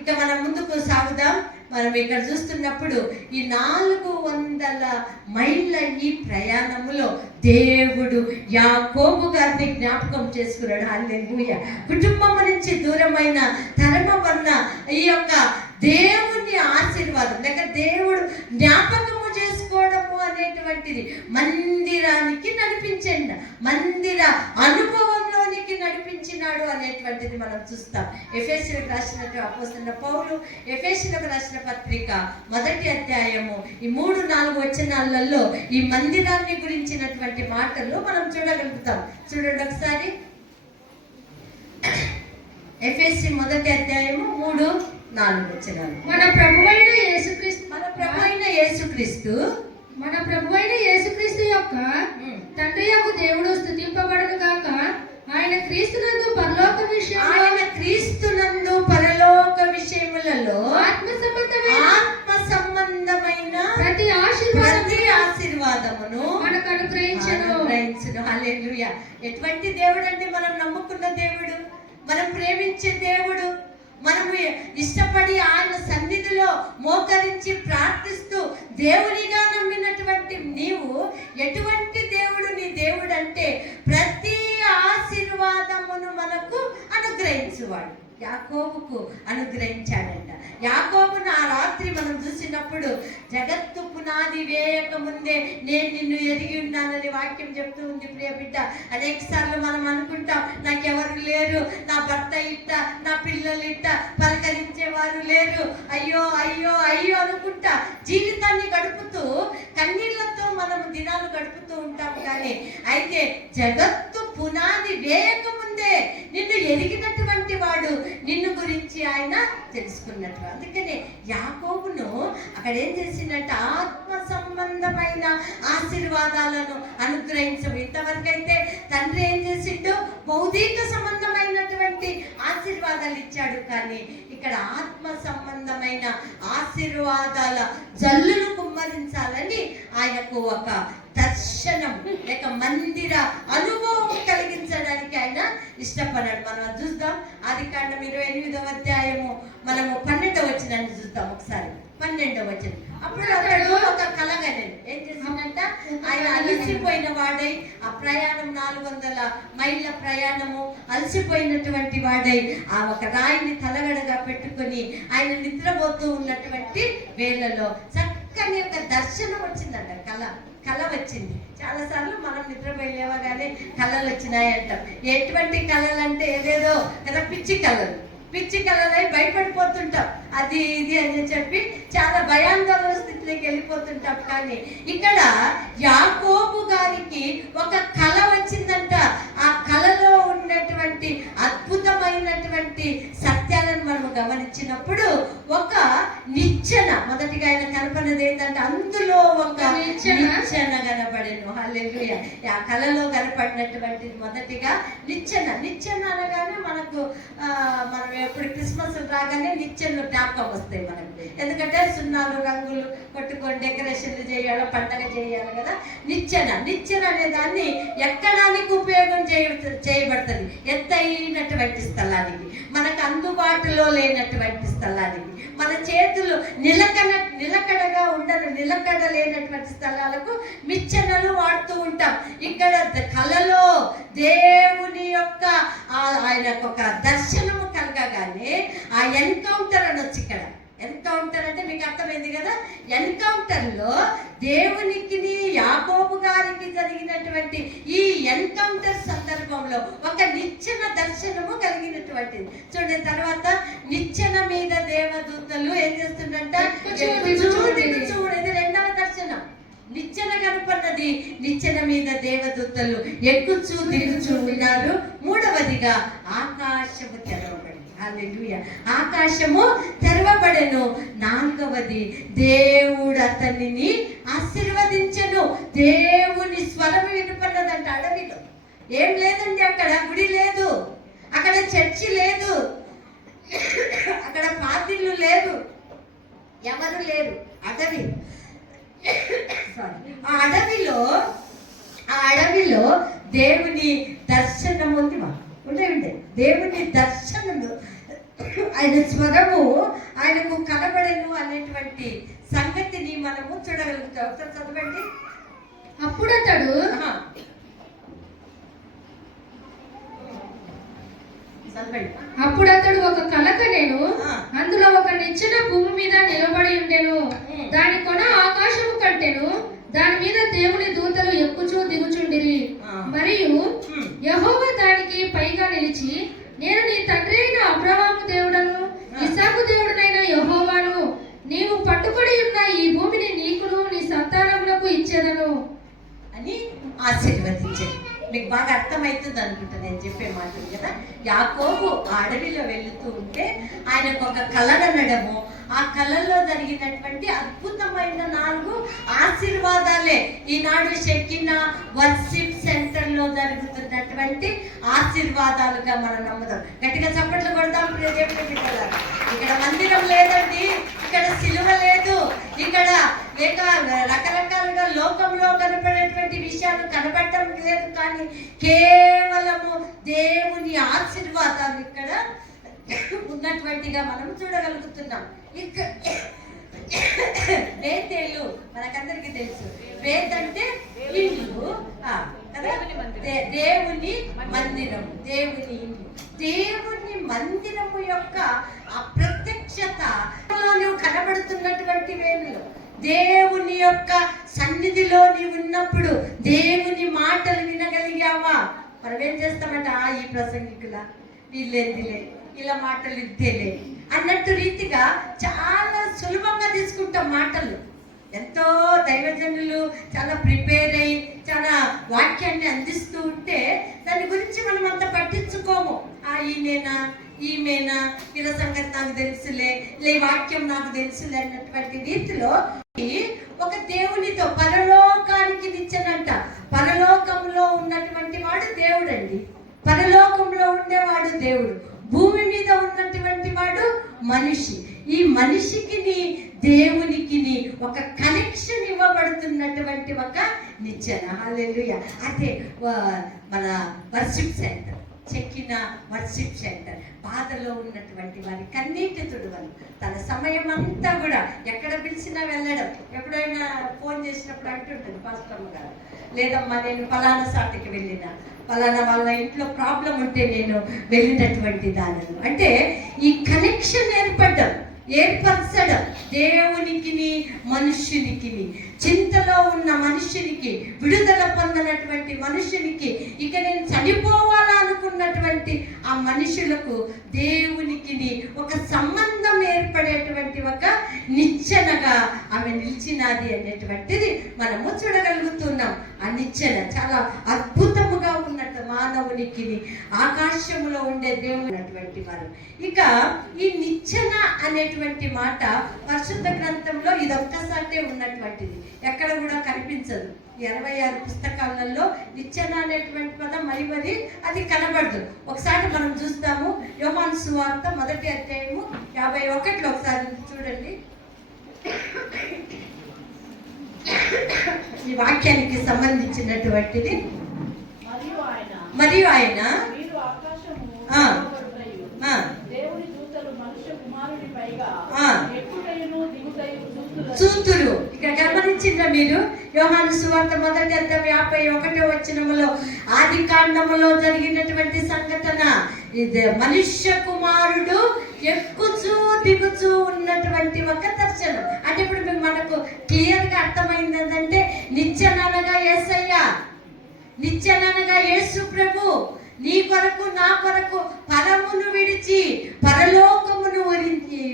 ఇక మనం ముందుకు సాగుదాం. మనం ఇక్కడ చూస్తున్నప్పుడు ఈ 400 మైళ్ళ ఈ ప్రయాణములో దేవుడు యాకోబు గారిని జ్ఞాపకం చేసుకున్నాడు. హల్లెలూయా. కుటుంబం నుంచి దూరమైన తరమ వల్ల ఈ యొక్క దేవుని ఆశీర్వాదం లేక దేవుడు జ్ఞాపకము చేసుకోవడము అనేటువంటిది మందిరానికి నడిపించండి, మందిర అనుభవంలోనికి నడిపించినాడు అనేటువంటిది మనం చూస్తాం. ఎఫెసీయులకు రాసినటువంటి అపోస్తలుడైన పౌలు ఎఫెసీయులకు రాసిన పత్రిక 1వ అధ్యాయము ఈ 3-4 వచనాలలో ఈ మందిరాన్ని గురించినటువంటి మాటలు మనం చూడగలుగుతాం. చూడండి ఒకసారి. ఎఫెసీ 1వ అధ్యాయము 3-4 వచనాలు. మన ప్రభువైన యేసుక్రీస్తు యొక్క తండ్రి యొక్క దేవుడు స్తుతింపబడును గాక. ఆయన క్రీస్తునందు పరలోక విషయములలో ఆత్మ సంబంధమైన ప్రతి ఆశీర్వాదమును మనకు అనుగ్రహించును. హల్లెలూయా. ఎటువంటి దేవుడు అంటే మనం నమ్ముకున్న దేవుడు, మనం ప్రేమించే దేవుడు, మనము ఇష్టపడి ఆయన సన్నిధిలో మోకరించి ప్రార్థిస్తూ దేవునిగా నమ్మినటువంటి నీవు ఎటువంటి దేవుడు నీ దేవుడు అంటే ప్రతి ఆశీర్వాదమును మనకు అనుగ్రహించువాడు. యాకోబుకు అనుగ్రహించాడంట. యాకోబును ఆ రాత్రి మనం చూసినప్పుడు జగత్తు పునాది వేయక ముందే నేను నిన్ను ఎరిగి ఉన్నానని వాక్యం చెప్తూ ఉంది. ప్రియ బిడ్డ, అనేక సార్లు మనం అనుకుంటాం నాకెవరు లేరు, నా భర్త ఇట్ట, నా పిల్లలు ఇట్ట, పలకరించేవారు లేరు, అయ్యో అయ్యో అయ్యో అనుకుంటా జీవితాన్ని గడుపుతూ కన్నీళ్లతో మనం దినాలు గడుపుతూ ఉంటాం. కానీ అయితే జగత్తు పునాది వేయక ముందే నిన్ను ఎరిగినటువంటి వాడు, నిన్ను గురించి ఆయన తెలుసుకున్నట్టు. అందుకనే యాకోబును అక్కడ ఏం చేసిందంటే ఆత్మ సంబంధమైన ఆశీర్వాదాలను అనుగ్రహించవు. ఇంతవరకైతే తండ్రి ఏం చేసిండు, భౌతిక సంబంధమైనటువంటి ఆశీర్వాదాలు ఇచ్చాడు. కానీ ఇక్కడ ఆత్మ సంబంధమైన ఆశీర్వాదాల జల్లును కుమ్మరించాలని ఆయనకు ఒక దర్శనం లేక మందిర అనుభవం కలిగించడానికి ఆయన ఇష్టపడ్డాడు. మనం చూద్దాం. ఆదికాండం 28వ అధ్యాయము మనము 12వ వచనాన్ని చూద్దాం ఒకసారి. 12వ వచనం. అప్పుడు అతడు ఒక కలగనేది ఏం చేసిందంట, ఆయన అలసిపోయిన వాడై ఆ ప్రయాణం 400 మైళ్ళ ప్రయాణము అలసిపోయినటువంటి వాడై ఆ ఒక రాయిని తలగడగా పెట్టుకొని ఆయన నిద్రపోతూ ఉన్నటువంటి వేళలో చక్కని ఒక దర్శనం వచ్చిందంట. కళ వచ్చింది. చాలాసార్లు మనం నిద్రపోయి లేవగానే కళలు వచ్చినాయి అంటాం. ఎటువంటి కళలు అంటే ఏదేదో కదా, పిచ్చి కళలై భయపడిపోతుంటాం. అది ఇది అని చెప్పి చాలా భయాందోళన స్థితిలోకి వెళ్ళిపోతుంటాం. కానీ ఇక్కడ యాకోబు గారికి ఒక కళ వచ్చిందంట. ఆ కళలో ఉన్నటువంటి అద్భుతమైనటువంటి సత్యాలను మనం గమనించినప్పుడు ఒక నిచ్చెన, మొదటిగా ఆయన కనపడినది ఏంటంటే అందులో ఒక నిచ్చెన కనపడేను. హల్లెలూయా. ఆ కళలో కనపడినటువంటి మొదటిగా నిచ్చెన అనగానే మనకు మనం ఎప్పుడు క్రిస్మస్ రాగానే నిచ్చెనలు జ్ఞాపకం వస్తాయి మనకు. ఎందుకంటే సున్నాలు రంగులు కొట్టుకొని డెకరేషన్లు చేయాలి, పండగ చేయాలి కదా. నిచ్చెన అనే దాన్ని ఎక్కడానికి ఉపయోగం చేయబడుతుంది. ఎత్తైనటువంటి స్థలానికి, మనకు అందుబాటులో లేనటువంటి స్థలానికి, మన చేతులు నిలకడగా నిలకడ లేనటువంటి స్థలాలకు నిచ్చెనలు వాడుతూ ఉంటాం. ఇక్కడ కళలో దేవుని యొక్క ఆయనకు ఒక దర్శనము కలగగానే ఆ ఎన్కౌంటర్ అనొచ్చు. ఇక్కడ ఎన్కౌంటర్ అంటే మీకు అర్థమైంది కదా. ఎన్కౌంటర్లో దేవునికి యాకోబు గారికి వారికి జరిగినటువంటి ఈ ఎన్కౌంటర్ సందర్భంలో ఒక నిచ్చెన దర్శనము కలిగినటువంటిది. చూడండి, తర్వాత నిచ్చెన మీద దేవదూతలు ఏం చేస్తుందంట, ఇది రెండవ దర్శనం. నిచ్చెన కనపన్నది, నిచ్చెన మీద దేవదూతలు ఎక్కుచూ దిగుచూ ఉన్నారు. మూడవదిగా ఆకాశము తెరవబడి, హల్లెలూయా, ఆకాశము తెరవబడెను. నాలుగవది, దేవుడు అతనిని ఆశీర్వదించెను. దేవుని స్వరము వినపన్నదంట. అడవిలో ఏం లేదండి, అక్కడ గుడి లేదు, అక్కడ చర్చి లేదు, అక్కడ పాదిళ్ళు లేదు, ఎవరు లేరు. అడవి, ఆ అడవిలో దేవుని దర్శనం ఉంది. ఉండే దేవుని దర్శనము, ఆయన స్వరము ఆయనకు కనబడెను అనేటువంటి సంగతిని మనము చూడగలుగుతాం. ఒకసారి చదవండి. అప్పుడు అతడు ఒక కలక నేను, అందులో ఒక నిచ్చెన భూమి మీద నిలబడి ఉండెను. దాని కొన ఆకాశము కట్టెను, దాని మీద దేవుని దూతలు ఎక్కుచూ దిగుచుండిరి. మరియు యెహోవా దానికి పైగా నిలిచి, నేను నీ తండ్రి అయిన అబ్రహాము దేవుడను, ఇస్సాకు దేవుడనైన యెహోవాను, నీవు పట్టుకొని ఉన్న ఈ భూమిని నీకును నీ సంతానములకు ఇచ్చేదను అని ఆశీర్వదించాడు. మీకు బాగా అర్థమవుతుంది అనుకుంటా నేను చెప్పే మాటలు కదా. యాకోబు అడవిలో వెళుతూ ఉంటే ఆయనకు ఒక కళ అనడము, ఆ కళల్లో జరిగినటువంటి అద్భుతమైన 4 ఆశీర్వాదాలే ఈనాడు షెకినా వర్షిప్ సెంటర్ లో జరుగుతున్నటువంటి ఆశీర్వాదాలుగా మనం నమ్ముదాం. గట్టిగా చప్పట్లు కొడదాం. ఇక్కడ మందిరం లేదండి, ఇక్కడ సిలువ లేదు, ఇక్కడ లేక రకరకాలుగా లోకంలో కనపడేటువంటి విషయాలు కనబడటం లేదు, కానీ కేవలము దేవుని ఆశీర్వాదాలు ఇక్కడ ఉన్నటువంటిగా మనం చూడగలుగుతున్నాం. బేతేలు మనకందరికీ తెలుసు. బేత్ అంటే ఇల్లు కదా, దేవుని మందిరం, దేవుని ఇల్లు. దేవుని మందిరము యొక్క అప్రత్యక్షత నువ్వు కనబడుతున్నటువంటి వేళలో, దేవుని యొక్క సన్నిధిలో నీవు ఉన్నప్పుడు దేవుని మాటలు వినగలిగావా? మనం ఏం చేస్తామంటే, ఈ ప్రసంగికుల వీళ్ళేందిలే, ఇలా మాటలు ఇద్దేలే అన్నట్టు రీతిగా చాలా సులభంగా తీసుకుంటాం మాటలు. ఎంతో దైవజనులు చాలా ప్రిపేర్ అయ్యి చాలా వాక్యాన్ని అందిస్తూ ఉంటే దాని గురించి మనం అంత పట్టించుకోము. ఈమెనా వీళ్ళ సంగతి నాకు తెలుసులే, లే వాక్యం నాకు తెలుసులే అన్నటువంటి రీతిలో ఒక దేవునితో పరలోకానికి నిచ్చెనంట. పరలోకంలో ఉన్నటువంటి వాడు దేవుడు అండి. పరలోకంలో ఉండేవాడు దేవుడు, భూమి మీద ఉన్నటువంటి వాడు మనిషి. ఈ మనిషికి దేవునికి ఒక కనెక్షన్ ఇవ్వబడుతున్నటువంటి ఒక నిచ్చెన. హల్లెలూయా. అదే మన వర్షిప్ సెంటర్, చెక్కిన వర్షిప్ సెంటర్. బాధలో ఉన్నటువంటి వారి కన్నీటి తుడువను, తన సమయం అంతా కూడా ఎక్కడ పిలిచినా వెళ్ళడం. ఎప్పుడైనా ఫోన్ చేసినప్పుడు అంటుంటుంది పాస్టమ్మ గారు, లేదమ్మా నేను ఫలానా సాటికి వెళ్ళినా, ఫలానా వాళ్ళ ఇంట్లో ప్రాబ్లం ఉంటే నేను వెళ్ళినటువంటి దానిని. అంటే ఈ కనెక్షన్ ఏర్పరచడం దేవునికి మనుష్యునికి, చింతలో ఉన్న మనుష్యునికి, విడుదల పొందినటువంటి మనుష్యునికి, ఇక నేను చనిపోవాలనుకున్నటువంటి ఆ మనుషులకు దేవునికి ఒక సంబంధం ఏర్పడేటువంటి ఒక నిచ్చెనగా ఆమె నిలిచినది అనేటువంటిది మనము చూడగలుగుతున్నాం. ఆ నిచ్చెన చాలా అద్భుతముగా ఉన్నట్టు మానవునికి ఆకాశంలో ఉండే దేవుడు అటువంటి వారు. ఇక ఈ నిచ్చెన అనేటువంటి మాట పరిశుద్ధ గ్రంథంలో ఇది ఒక్కసారి ఉన్నటువంటిది, ఎక్కడ కూడా కనిపించదు. 26 పుస్తకాలలో నిచ్చెన అనేటువంటి పదం మరి అది కనబడదు. ఒకసారి మనం చూస్తాము, యోహాను సువార్త 1వ అధ్యాయము 51లో ఒకసారి చూడండి. ఈ వాక్యానికి సంబంధించినటువంటిది. మరియు ఆయన చూతురు. ఇక్కడ గమనించిందా మీరు? యోహాను సువార్త 1వ అధ్యాయం 51వ వచనములో ఆది కాండములో జరిగినటువంటి సంఘటన. ఇది మనుష్య కుమారుడు ఎక్కుచూ దిగుచూ ఉన్నటువంటి ఒక దర్శనం. అంటే ఇప్పుడు మనకు క్లియర్ గా అర్థమైంది ఏంటంటే, నిచ్చెన అనగా యేసయ్య, నిచ్చెనగా యేసు ప్రభు నీ కొరకు నా కొరకు పరమును విడిచి పరలోకమును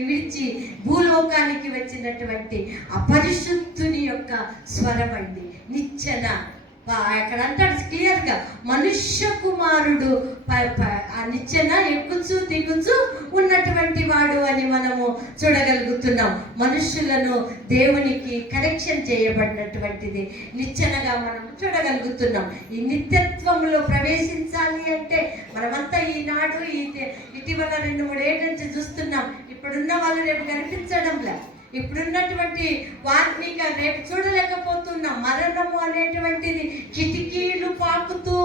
విడిచి భూలోకానికి వచ్చినటువంటి అపరిశుద్ధుని యొక్క స్వరం అండి నిచ్చెన. అక్కడ అంటాడు క్లియర్గా, మనుష్య కుమారుడు ఆ నిచ్చెన ఎక్కుచు దిగుచు ఉన్నటువంటి వాడు అని మనము చూడగలుగుతున్నాం. మనుషులను దేవునికి కనెక్షన్ చేయబడినటువంటిది నిచ్చెనగా మనం చూడగలుగుతున్నాం. ఈ నిత్యత్వంలో ప్రవేశించాలి అంటే మనమంతా ఈనాడు ఇటీవల 2-3 ఏళ్ళ నుంచి చూస్తున్నాం. ఇప్పుడున్న వాళ్ళు రేపు కనిపించడంలే. ఇప్పుడున్నటువంటి వారిని రేపు చూడలేకపోతున్నాం. మరణము అనేటువంటిది కిటికీలు పాకుతూ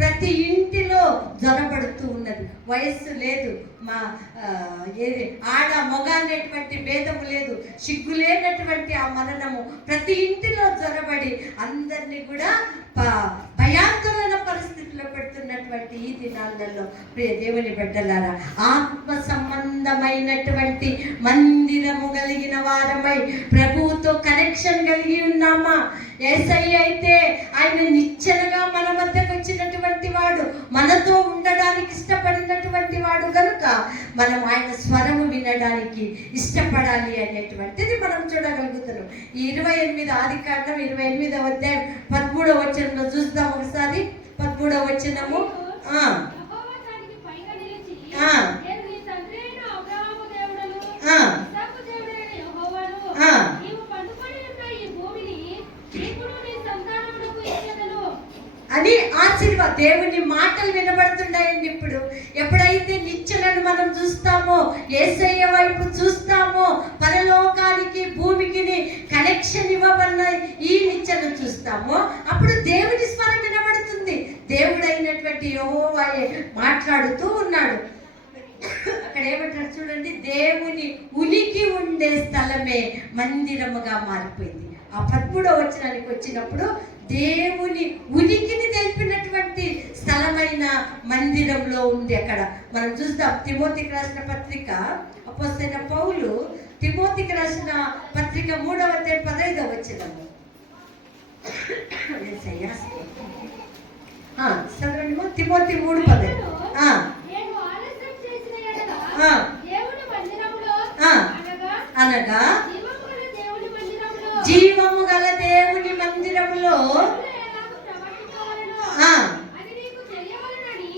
ప్రతి ఇంటిలో జ్వరపడుతూ ఉన్నది. వయస్సు లేదు, ఏది ఆడ మొగ అనేటువంటి భేదము లేదు, సిగ్గు లేనటువంటి ఆ మరణము ప్రతి ఇంటిలో జ్వరబడి అందరినీ కూడా భయాందోళన పరిస్థితిలో పెడుతున్నటువంటి ఈ దినాలలో ప్రియ దేవుని బిడ్డలారా, ఆత్మ సంబంధమైనటువంటి మందిరము కలిగిన వారమై ప్రభువుతో కనెక్షన్ కలిగి ఉన్నామా? యేసయ్య అయితే ఆయన నిచ్చెనగా మన మధ్యకు వచ్చినటువంటి వాడు, మనతో ఉండడానికి ఇష్టపడినటువంటి వాడు కనుక మనం ఆయన స్వరము వినడానికి ఇష్టపడాలి అనేటువంటిది మనం చూడగలుగుతున్నాం. ఈ 28 ఆదికాండం 28వ అధ్యాయం 13వ వచనంలో చూద్దాం ఒకసారి. 13వ వచనము. అని ఆశీర్వాద దేవుని మాటలు వినబడుతున్నాయండి. ఇప్పుడు ఎప్పుడైతే నిచ్చెనను మనం చూస్తామో, యేసయ్య వైపు చూస్తామో, పరలోకానికి భూమికి కనెక్షన్ ఇవ్వబడిన ఈ నిచ్చెను చూస్తామో, అప్పుడు దేవుని స్వరం వినబడుతుంది. దేవుడైనటువంటి యెహోవాయే మాట్లాడుతూ ఉన్నాడు. అక్కడ ఏమంటారు చూడండి, దేవుని ఉనికి ఉండే స్థలమే మందిరముగా మారిపోయింది. ఆ 13వ వచనానికి వచ్చినప్పుడు దేవుని ఉనికిని తెలిపినటువంటి స్థలమైన మందిరంలో ఉంది. అక్కడ మనం చూద్దాం. తిమోతికి రాసిన పత్రిక, అపోస్తలుడైన పౌలు తిమోతికి రాసిన పత్రిక 3వ అధ్యాయం 15వ వచనము. తిమోతి 3:15. అనగా జీవము గల దేవుని మందిరములో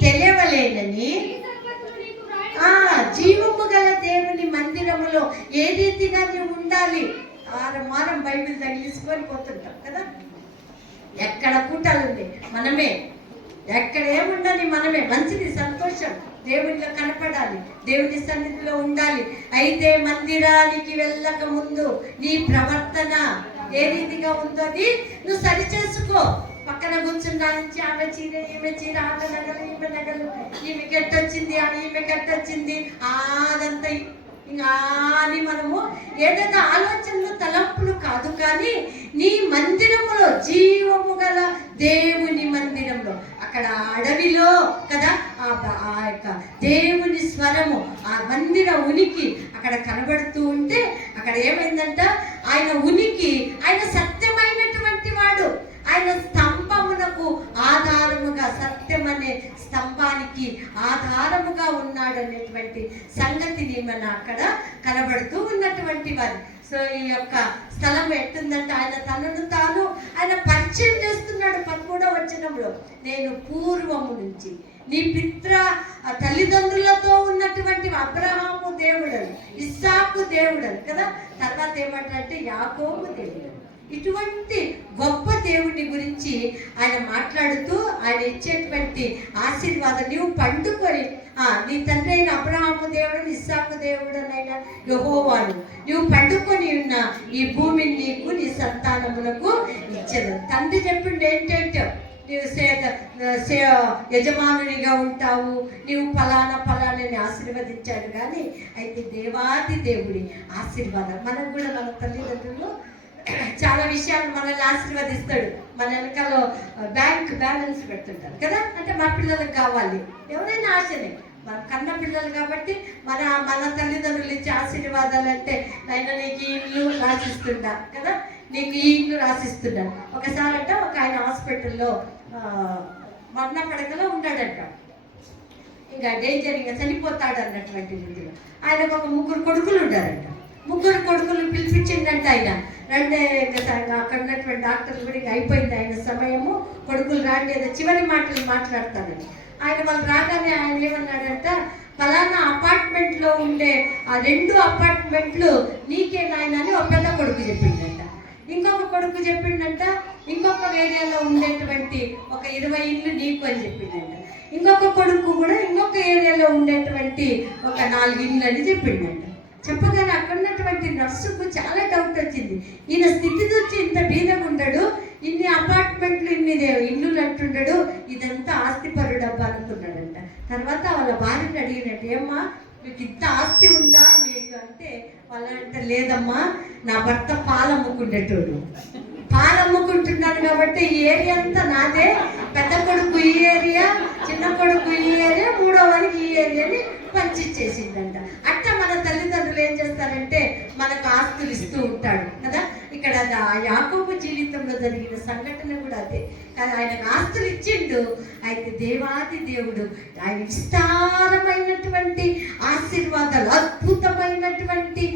తెలియవలేనని, జీవము గల దేవుని మందిరములో ఏ రీతిగా నీవు ఉండాలి. వారం బైబిల్ తగిలిసుకొని పోతుంటాం కదా. ఎక్కడ కూటాలు ఉంది మనమే, ఎక్కడ ఏముండాలి మనమే. మంచిది, సంతోషం, దేవునిలో కనపడాలి, దేవుని సన్నిధిలో ఉండాలి. అయితే మందిరానికి వెళ్ళక ముందు నీ ప్రవర్తన ఏ రీతిగా ఉందో అది నువ్వు సరి చేసుకో. పక్కన కూర్చున్నా నుంచి ఆమె చీర, ఈమె చీర, ఆమె నగలు, ఈమె నగలు, ఈమె కెట్టొచ్చింది, ఈమె కెట్టొచ్చింది, అదంతా ఇంకా అని మనము ఏదైనా ఆలోచనలు తలంపులు కాదు. కానీ నీ మందిరములో, జీవము గల దేవుని మందిరంలో, అక్కడ అడవిలో కదా ఆ యొక్క దేవుని స్వరము, ఆ మందిర ఉనికి అక్కడ కనబడుతూ ఉంటే అక్కడ ఏమైందంట, ఆయన ఉనికి, ఆయన సత్యమైనటువంటి వాడు, ఆయన స్తంభమునకు ఆధారముగా, సత్యం అనే స్తంభానికి ఆధారముగా ఉన్నాడు అనేటువంటి సంగతిని మన అక్కడ కనబడుతూ ఉన్నటువంటి వారు. సో ఈ యొక్క స్థలం ఎట్టుందంటే ఆయన తనను తాను ఆయన పరిచయం చేస్తున్నాడు. 13వ వచనంలో, నేను పూర్వము నుంచి నీ తల్లిదండ్రులతో ఉన్నటువంటి అబ్రహాము దేవుడని, ఇస్సాకు దేవుడని కదా. తర్వాత ఏమంటారంటే యాకోబు దేవుడు. ఇటువంటి గొప్ప దేవుని గురించి ఆయన మాట్లాడుతూ ఆయన ఇచ్చేటువంటి ఆశీర్వాదం, నీవు పండుకొని నీ తండ్రి అయిన అబ్రహాము దేవుడు, ఇస్సాకు దేవుడనైనా యెహోవాను నువ్వు పండుకొని ఉన్న ఈ భూమిని నీకు, నీ సంతానములకు ఇచ్చేది. తండ్రి చెప్పిండు ఏంటంటే, నీవు యజమానునిగా ఉంటావు, నీవు ఫలానా ఆశీర్వదించాడు. కానీ అయితే దేవాది దేవుడి ఆశీర్వాదం మనకు కూడా, మన తల్లిదండ్రులు చాలా విషయాలు మనల్ని ఆశీర్వదిస్తాడు. మన వెనకాల బ్యాంక్ బ్యాలెన్స్ పెడుతుంటారు కదా. అంటే మా పిల్లలకు కావాలి, ఎవరైనా ఆశనే, మన కన్న పిల్లలు కాబట్టి మన తల్లిదండ్రులు ఇచ్చే ఆశీర్వాదాలు అంటే, ఆయన నీకు ఈ ఇల్లు రాసిస్తుంటా కదా, నీకు ఈ ఇల్లు రాసిస్తున్నాను. ఒకసారి అంటే ఒక ఆయన హాస్పిటల్ హాస్పిటల్లో మరణ పడకలో ఉన్నాడంట. ఇంకా డేంజర్, ఇంకా చనిపోతాడు అన్నటువంటి రీతిలో. ఆయనకు ఒక 3 కొడుకులు ఉంటారంట. 3 కొడుకులు పిలిపించిందంట ఆయన. రెండే అక్కడ ఉన్నటువంటి డాక్టర్లు కూడా ఇంకా అయిపోయింది ఆయన సమయము, కొడుకులు రాండి ఏదో చివరి మాటలు మాట్లాడతానని. వాళ్ళు రాగానే ఆయన ఏమన్నాడంట, ఫలానా అపార్ట్మెంట్లో ఉండే ఆ 2 అపార్ట్మెంట్లు నీకే నాయన అని ఒక పెద్ద కొడుకు చెప్పిండంట. ఇంకొక కొడుకు చెప్పిండంట, ఇంకొక ఏరియాలో ఉండేటువంటి ఒక 20 ఇళ్ళు నీకు అని చెప్పిండంట. ఇంకొక కొడుకు కూడా ఇంకొక ఏరియాలో ఉండేటువంటి ఒక 4 ఇళ్ళు అని చెప్పిండంట. చెప్పగానే అక్కడ ఉన్నటువంటి నర్సుకు చాలా డౌట్ వచ్చింది. ఈయన స్థితి చూసి ఇంత బీదగా ఉండడు, ఇన్ని అపార్ట్మెంట్లు, ఇన్ని ఇల్లులు అంటుండడు, ఇదంతా ఆస్తిపరుడబ్బా అనుకున్నాడంట. తర్వాత వాళ్ళ భార్యను అడిగినట్టు, ఏమ్మా మీకు ఇంత ఆస్తి ఉందా మీకు అంటే, వాళ్ళంటే లేదమ్మా, నా భర్త పాలమ్ముకుండేటోడు, పాలమ్ముకుంటున్నాను కాబట్టి ఈ ఏరియా అంతా నాదే, పెద్ద కొడుకు ఈ ఏరియా, చిన్న కొడుకు ఈ ఏరియా, 3వ వారికి ఈ ఏరియాని పంచిచ్చేసిందంట. అట్లా మన తల్లిదండ్రులు ఏం చేస్తారంటే మనకు ఆస్తులు ఇస్తూ ఉంటాడు కదా. ఇక్కడ యాకోబు జీవితంలో జరిగిన సంఘటన కూడా అదే. కానీ ఆయనకు ఆస్తులు ఇచ్చిండు. అయితే దేవాది దేవుడు ఆయన విస్తారమైనటువంటి ఆశీర్వాదాలు, అద్భుతమైనటువంటి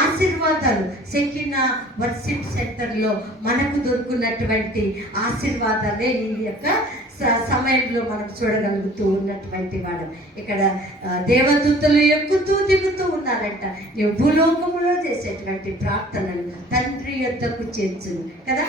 ఆశీర్వాదాలు సెకినా వర్షిప్ సెంటర్లో మనకు దొరుకున్నటువంటి ఆశీర్వాదాలే ఈ యొక్క సమయంలో మనం చూడగలుగుతూ ఉన్నటువంటి వాడు. ఇక్కడ దేవదూతలు ఎక్కుతూ దిగుతూ ఉన్నారంట. నీవు భూలోకములో చేసేటువంటి ప్రార్థనలు తండ్రి యొద్దకు చేర్చును కదా.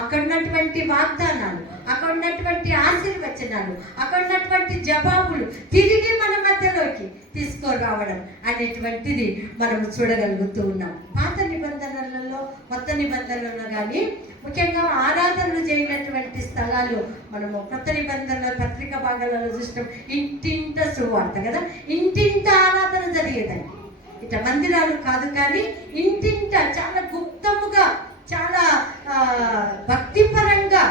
అక్కడ ఉన్నటువంటి వాగ్దానాలు, అక్కడ ఉన్నటువంటి ఆశీర్వచనాలు, అక్కడ ఉన్నటువంటి జవాబులు తిరిగి మన మధ్యలోకి తీసుకురావడం అనేటువంటిది మనం చూడగలుగుతూ ఉన్నాం. పాత నిబంధనలలో, కొత్త నిబంధనలలో కానీ ముఖ్యంగా ఆరాధనలు చేయనటువంటి స్థలాలు మనము కొత్త నిబంధనల పత్రిక భాగాలలో చూసినాం. ఇంటింట సువార్త కదా, ఇంటింట ఆరాధన జరిగేదండి. ఇట్లా మందిరాలు కాదు కానీ ఇంటింట చాలా గుప్తముగా, చాలా భక్తిపరంగా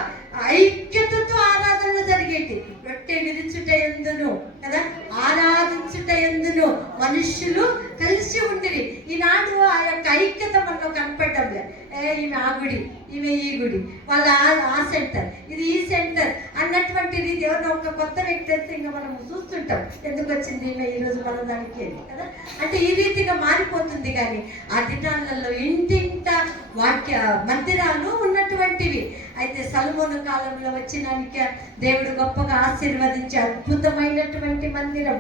ఐక్యతతో ఆరాధనలు జరిగేటి. రొట్టె విరుచుట ఎందును కదా, ఆరాధించుట ఎందును మనుష్యులు కలిసి ఉండిరి. ఈనాడు ఆ యొక్క ఐక్యత మనలో కనపడడం లేదు. ఈమె ఆ గుడి, ఈమె ఈ గుడి, వాళ్ళ ఆ సెంటర్, ఇది ఈ సెంటర్ అన్నటువంటి రీతి. ఎవరినో ఒక కొత్త వ్యక్తి అయితే ఇంకా మనం చూస్తుంటాం, ఎందుకు వచ్చింది ఈమె ఈరోజు మన దానికి కదా. అంటే ఈ రీతిగా మారిపోతుంది. కానీ ఆ దినాలలో ఇంటింట వాక్య మందిరాలు ఉన్నటువంటివి. అయితే సొలొమోను కాలంలో వచ్చినాక దేవుడు గొప్పగా ఆశీర్వదించి అద్భుతమైనటువంటి మందిరం,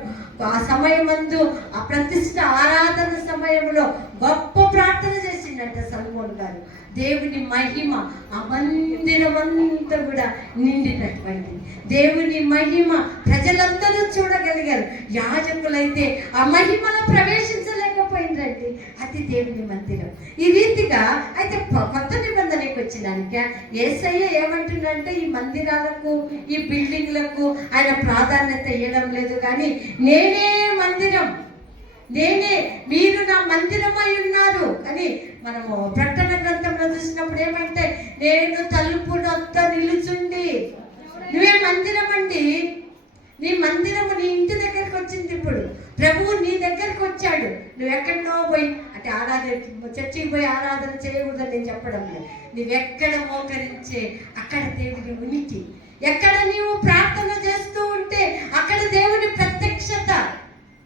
ఆ సమయమందు ఆ ప్రతిష్ఠ ఆరాధన సమయంలో గొప్ప ప్రార్థన చేసిందంట సొలొమోను గారు. దేవుని మహిమ ఆ మందిరం అంతా కూడా నిండినటువంటి దేవుని మహిమ ప్రజలందరూ చూడగలిగారు. యాజకులైతే ఆ మహిమలో ప్రవేశించలేకపోయిందండి. అది దేవుని మందిరం. ఈ రీతిగా అయితే కొత్త నిబంధనకు వచ్చినాక యేసయ్య ఏమంటున్నాడంటే ఈ మందిరాలకు, ఈ బిల్డింగ్లకు ఆయన ప్రాధాన్యత ఇవ్వడం లేదు. కానీ నేనే మందిరం, నేనే, మీరు నా మందిరమై ఉన్నారు అని మనము ప్రకటన గ్రంథంలో చూసినప్పుడు ఏమంటే, నేను తలుపు వద్ద నిలుచుండి. నువ్వే మందిరం అండి. నీ మందిరము నీ ఇంటి దగ్గరికి వచ్చింది. ఇప్పుడు ప్రభువు నీ దగ్గరికి వచ్చాడు. నువ్వు ఎక్కడో పోయి అంటే చర్చికి పోయి ఆరాధన చేయకూడదని నేను చెప్పడం లేదు. నువ్వెక్కడ మోకరించే అక్కడ దేవుని ఉనికి, ఎక్కడ నీవు ప్రార్థన చేస్తూ ఉంటే అక్కడ దేవుని ప్రత్యక్షత.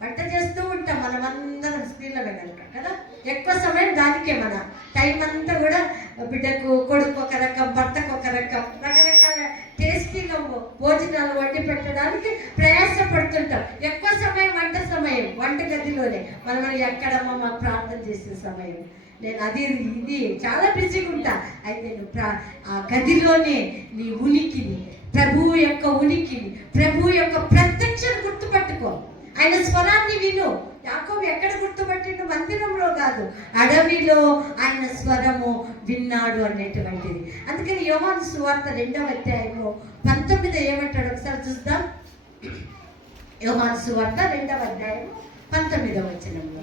వంట చేస్తూ ఉంటాం మనమందరం స్త్రీలమే కనుక కదా, ఎక్కువ సమయం దానికే మన టైం అంతా కూడా బిడ్డకు, కొడుకు ఒక రకం, భర్తకు ఒక రకం, రకరకాల టేస్టీగా భోజనాలు వండి పెట్టడానికి ప్రయాసపడుతుంటాం. ఎక్కువ సమయం వంట గదిలోనే. మనం ఎక్కడమ్మా మాకు ప్రార్థన చేసే సమయం, నేను అది ఇది చాలా బిజీగా ఉంటా. అయితే నువ్వు ఆ గదిలోనే నీ ఉనికిని, ప్రభువు యొక్క ఉనికిని, ప్రభువు యొక్క ప్రత్యక్షను గుర్తుపట్టుకో. ఆయన స్వరాన్ని విను. యాకోబు ఎక్కడ గుర్తుపట్టిండు? మందిరంలో కాదు, అడవిలో ఆయన స్వరము విన్నాడు అనేటువంటిది. అందుకని యోహాను సువార్త 2వ అధ్యాయము 19 ఏమంటాడు ఒకసారి చూద్దాం. యోహాను సువార్త 2వ అధ్యాయము 19వ వచనంలో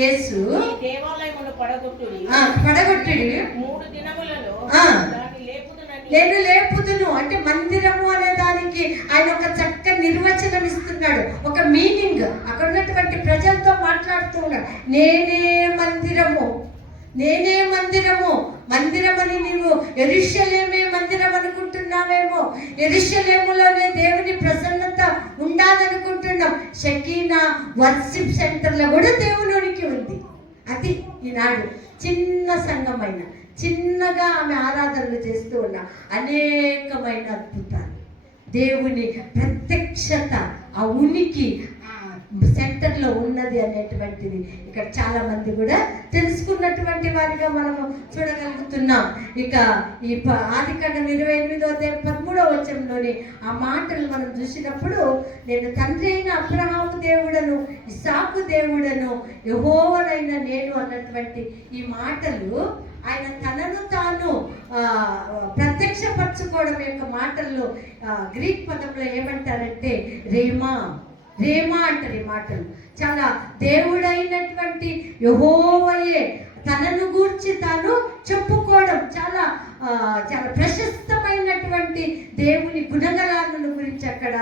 యేసు దేవాలయమును పడగొట్టుడి, 3 దినములలో నేను లేపుదును అంటే మందిరము అనే దానికి ఆయన ఒక చక్కని నిర్వచనం ఇస్తున్నాడు, ఒక మీనింగ్. అక్కడ ఉన్నటువంటి ప్రజలతో మాట్లాడుతూ ఉన్నాడు. నేనే మందిరము, నేనే మందిరము. మందిరమని నీవు యెరూషలేమే మందిరం అనుకుంటున్నావు. అనుకుంటున్నామేమో, యెరూషలేములోనే దేవుని ప్రసన్నత ఉండాలనుకుంటున్నాం. షకీనా వర్షిప్ సెంటర్లో కూడా దేవునికి ఉంది. అది ఈనాడు చిన్న సంఘమైన చిన్నగా ఆమె ఆరాధనలు చేస్తూ ఉన్న అనేకమైన అద్భుతాలు, దేవుని ప్రత్యక్షత, ఆ ఉనికి సెంటర్లో ఉన్నది అనేటువంటిది ఇక్కడ చాలా మంది కూడా తెలుసుకున్నటువంటి వారిగా మనము చూడగలుగుతున్నాం. ఇక ఈ ఆదికాండం 28వ వచనంలోని ఆ మాటలు మనం చూసినప్పుడు, నేను తండ్రి అయిన అబ్రహాము దేవుడను, ఇస్సాకు దేవుడను, యెహోవానైన నేను అన్నటువంటి ఈ మాటలు ఆయన తనను తాను ప్రత్యక్షపరచుకోవడం యొక్క మాటల్లో గ్రీక్ పదంలో ఏమంటారంటే రేమా అంటారు. ఈ మాటలు చాలా దేవుడైనటువంటి యెహోవాయే తనను గూర్చి తాను చెప్పుకోవడం, చాలా చాలా ప్రశస్తమైనటువంటి దేవుని గుణగణాలను గురించి అక్కడ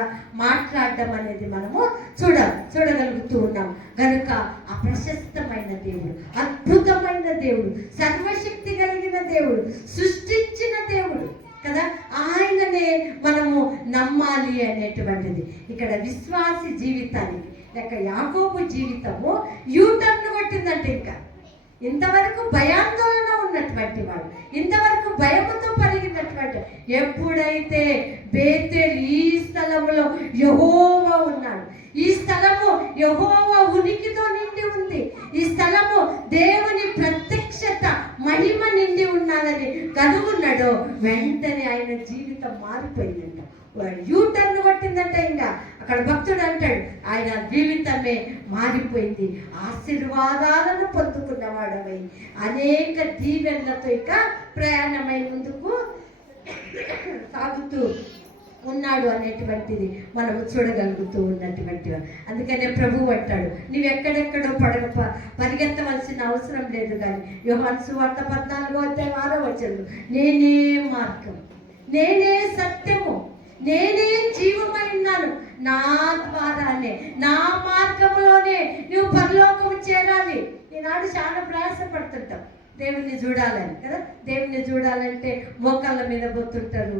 మాట్లాడడం అనేది మనము చూడగలుగుతూ ఉన్నాం. కనుక ఆ ప్రశస్తమైన దేవుడు, అద్భుతమైన దేవుడు, సర్వశక్తి కలిగిన దేవుడు, సృష్టించిన దేవుడు కదా, ఆయననే మనము నమ్మాలి అనేటువంటిది. ఇక్కడ విశ్వాసి జీవితానికి లేక యాకోబు జీవితము యూటర్న్ కొట్టిందంటే, ఇంకా ఇంతవరకు భయాందోళన ఉన్నటువంటి వాడు, ఇంతవరకు భయముతో పరిగినటువంటి, ఎప్పుడైతే బేతేల్ ఈ స్థలములో యెహోవా ఉన్నాడు, ఈ స్థలము యెహోవా ఉనికితో నిండి ఉంది, ఈ స్థలము దేవుని ప్రత్యక్షత మహిమ నిండి ఉన్నదని కనుగొన్నాడో వెంటనే ఆయన జీవితం మారిపోయిందంట. వాడు యూటర్న్ కొట్టిందంట. ఇంకా అక్కడ భక్తుడు అంటాడు, ఆయన జీవితమే మారిపోయింది, ఆశీర్వాదాలను పొందుకున్నవాడవై అనేక దీవెనలతో ఇక ప్రయాణమై ముందుకు సాగుతూ ఉన్నాడు అనేటువంటిది మనం చూడగలుగుతూ ఉన్నటువంటి. అందుకనే ప్రభువు అంటాడు, నువ్వు ఎక్కడెక్కడో పరిగెత్తవలసిన అవసరం లేదు. కానీ యోహాను సువార్త 14వ వచనం, నేనే మార్గం, నేనే సత్యము, నేనే జీవమై ఉన్నాను, నా ద్వారానే, నా మార్గంలోనే నువ్వు పరలోకము చేరాలి. ఈనాడు చాలా ప్రయాసపడుతుంటాం దేవుణ్ణి చూడాలని కదా. దేవుణ్ణి చూడాలంటే మోకాళ్ళ మీద పోతుంటారు,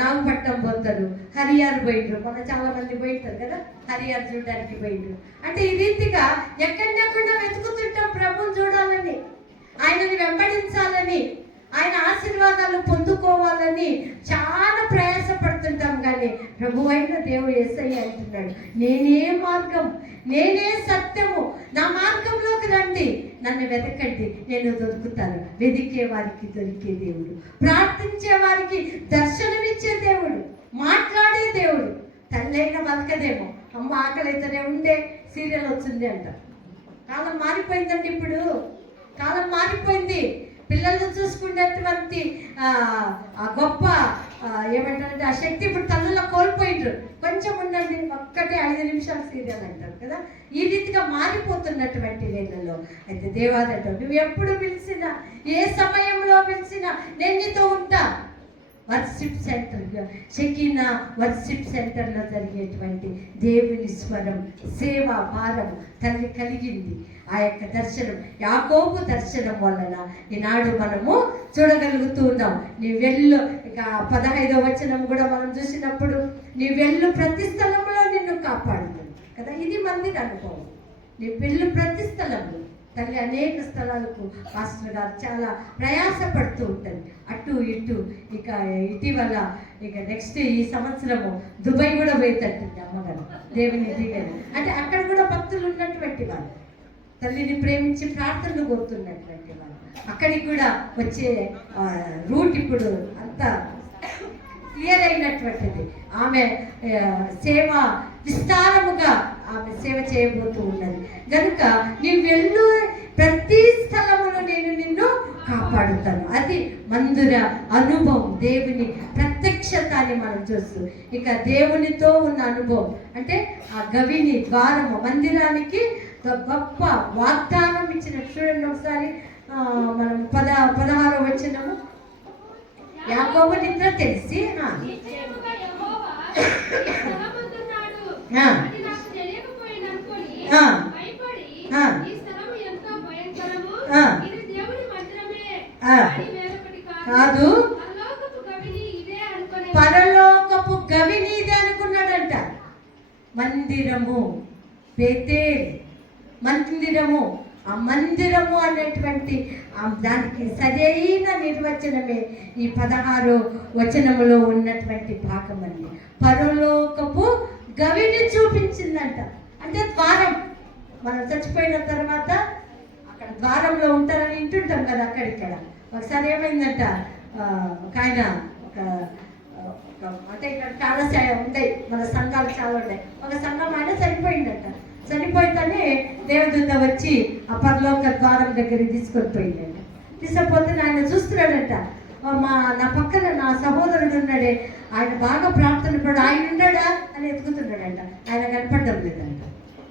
నాగపట్నం పోతారు, హరియార్ పోయిండ్రు, మన చాలా మంది పోయింటారు కదా, హరియార్ చూడడానికి పోయిండ్రు. అంటే ఈ రీతిగా ఎక్కడెక్కడ వెతుకుతుంటాం ప్రభుని చూడాలని, ఆయనని వెంబడించాలని, ఆయన ఆశీర్వాదాలు పొందుకోవాలని చాలా ప్రయాసపడుతుంటాం. కానీ ప్రభు అయిన దేవుడు యేసయ్య అంటున్నాడు, నేనే మార్గం, నేనే సత్యము, నా మార్గంలోకి రండి, నన్ను వెతకండి, నేను దొరుకుతాను. వెదికే వారికి దొరికే దేవుడు, ప్రార్థించే వారికి దర్శనమిచ్చే దేవుడు, మాట్లాడే దేవుడు. తల్లైన బతకదేమో, అమ్మ ఆకలితోనే ఉండే సీరియల్ వచ్చింది అంట. కాలం మారిపోయిందండి, ఇప్పుడు కాలం మారిపోయింది. పిల్లలను చూసుకునేటువంటి ఆ గొప్ప ఏమంటారంటే ఆ శక్తి ఇప్పుడు తల్లులో కోల్పోయిండ్రు. కొంచెం ఉండండి, ఒక్కటే 5 నిమిషాలు సీరియల్ అంటారు కదా. ఈ రీతిగా మారిపోతున్నటువంటి వేళల్లో అయితే దేవాదంటావు, నువ్వు ఎప్పుడు పిలిచినా, ఏ సమయంలో పిలిచినా నేను నీతో ఉంటా. వర్షిప్ సెంటర్, షకీనా వర్షిప్ సెంటర్లో జరిగేటువంటి దేవుని స్వరం, సేవ భారం తల్లి కలిగింది. ఆ యొక్క దర్శనం, యాకోబు దర్శనం వలన ఈనాడు మనము చూడగలుగుతూ ఉన్నాం. నీ వెళ్ళు, ఇక 15వ వచనం కూడా మనం చూసినప్పుడు, నీ వెళ్ళు ప్రతి స్థలంలో నిన్ను కాపాడుతుంది కదా. ఇది మందికి అనుభవం. నీ వెళ్ళు ప్రతి స్థలంలో తల్లి అనేక స్థలాలకు పాస్టర్ గారు చాలా ప్రయాసపడుతూ ఉంటుంది, అటు ఇటు. ఇక ఇటీవల ఇక నెక్స్ట్ ఈ సంవత్సరము దుబాయ్ కూడా పోయేటట్టుంది అమ్మగారు, దేవుని దీవెన. అంటే అక్కడ కూడా భక్తులు ఉన్నటువంటి వాళ్ళు, తల్లిని ప్రేమించి ప్రార్థనలు కోరుతున్నటువంటి వాళ్ళు, అక్కడికి కూడా వచ్చే రూట్ ఇప్పుడు అంతా క్లియర్ అయినటువంటిది. ఆమె సేవ విస్తారముగా ఆమె సేవ చేయబోతూ ఉన్నది. కనుక నీ వెళ్ళు ప్రతి స్థలములో నేను నిన్ను కాపాడుతాను. అది మందుర అనుభవం, దేవుని ప్రత్యక్షత అని మనం చూస్తూ. ఇక దేవునితో ఉన్న అనుభవం అంటే ఆ గవిని ద్వారము మందిరానికి గొప్ప వాగ్దానం ఇచ్చిన. చూడండి ఒకసారి మనం 16వ వచనము, యాకోబు నిద్ర తెలిసి కాదు, గవి నీదే అనుకున్నాడంట. మందిరము, బేతేల్ మందిరము, ఆ మందిరము అనేటువంటి దానికి సరైన నిర్వచనమే ఈ 16వ వచనములో ఉన్నటువంటి భాగం అండి. పరలోకపు గవిని చూపించిందంట. అంటే ద్వారం. మనం చచ్చిపోయిన తర్వాత అక్కడ ద్వారంలో ఉంటారని వింటుంటాం కదా అక్కడిక్కడ. ఒకసారి ఏమైందంట, ఒక ఆయన అంటే ఇక్కడ చాలా ఉంటాయి, మన సంఘాలు చాలా ఉన్నాయి. ఒక సంఘం ఆయన చనిపోయిందంట. చనిపోయిందని దేవదూత వచ్చి ఆ పరలోక ద్వారం దగ్గరికి తీసుకొని పోయిందంట. తీసుకపోతే ఆయన చూస్తున్నాడంట, నా పక్కన నా సహోదరుడు ఉన్నాడే, ఆయన బాగా ప్రార్థన పడు, ఆయన ఉన్నాడా అని ఎత్తుకుతున్నాడంట. ఆయన కనపడడం లేదంట.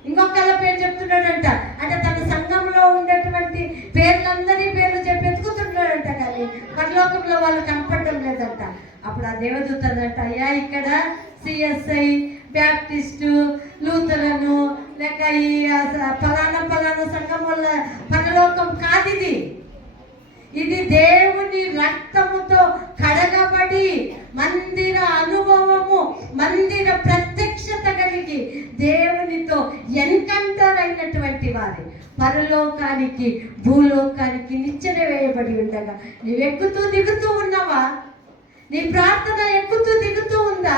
ఇంకొకళ్ళ పేరు చెప్తున్నాడంట. అంటే తన సంఘంలో ఉండేటువంటి పేర్లందరి పేర్లు చెప్పి ఎత్తుకుతున్నాడంట, కానీ పరలోకంలో వాళ్ళు కనపడడం లేదంట. అప్పుడు ఆ దేవదూత అన్నట్టు, అయ్యా ఇక్కడ సిఎస్ఐ, బ్యాప్టిస్టు, లూథరను, లేక ఈ ఫలానా సంఘం వల్ల పరలోకం కాదు ఇది. ఇది దేవుని రక్తముతో కడగబడి మందిర అనుభవము, మందిర ప్రత్యక్షత కలిగి దేవునితో ఎన్కౌంటర్ అయినటువంటి వారి పరలోకానికి భూలోకానికి నిచ్చెన వేయబడి ఉండగా నీవు ఎక్కుతూ దిగుతూ ఉన్నావా? నీ ప్రార్థన ఎక్కుతూ దిగుతూ ఉందా?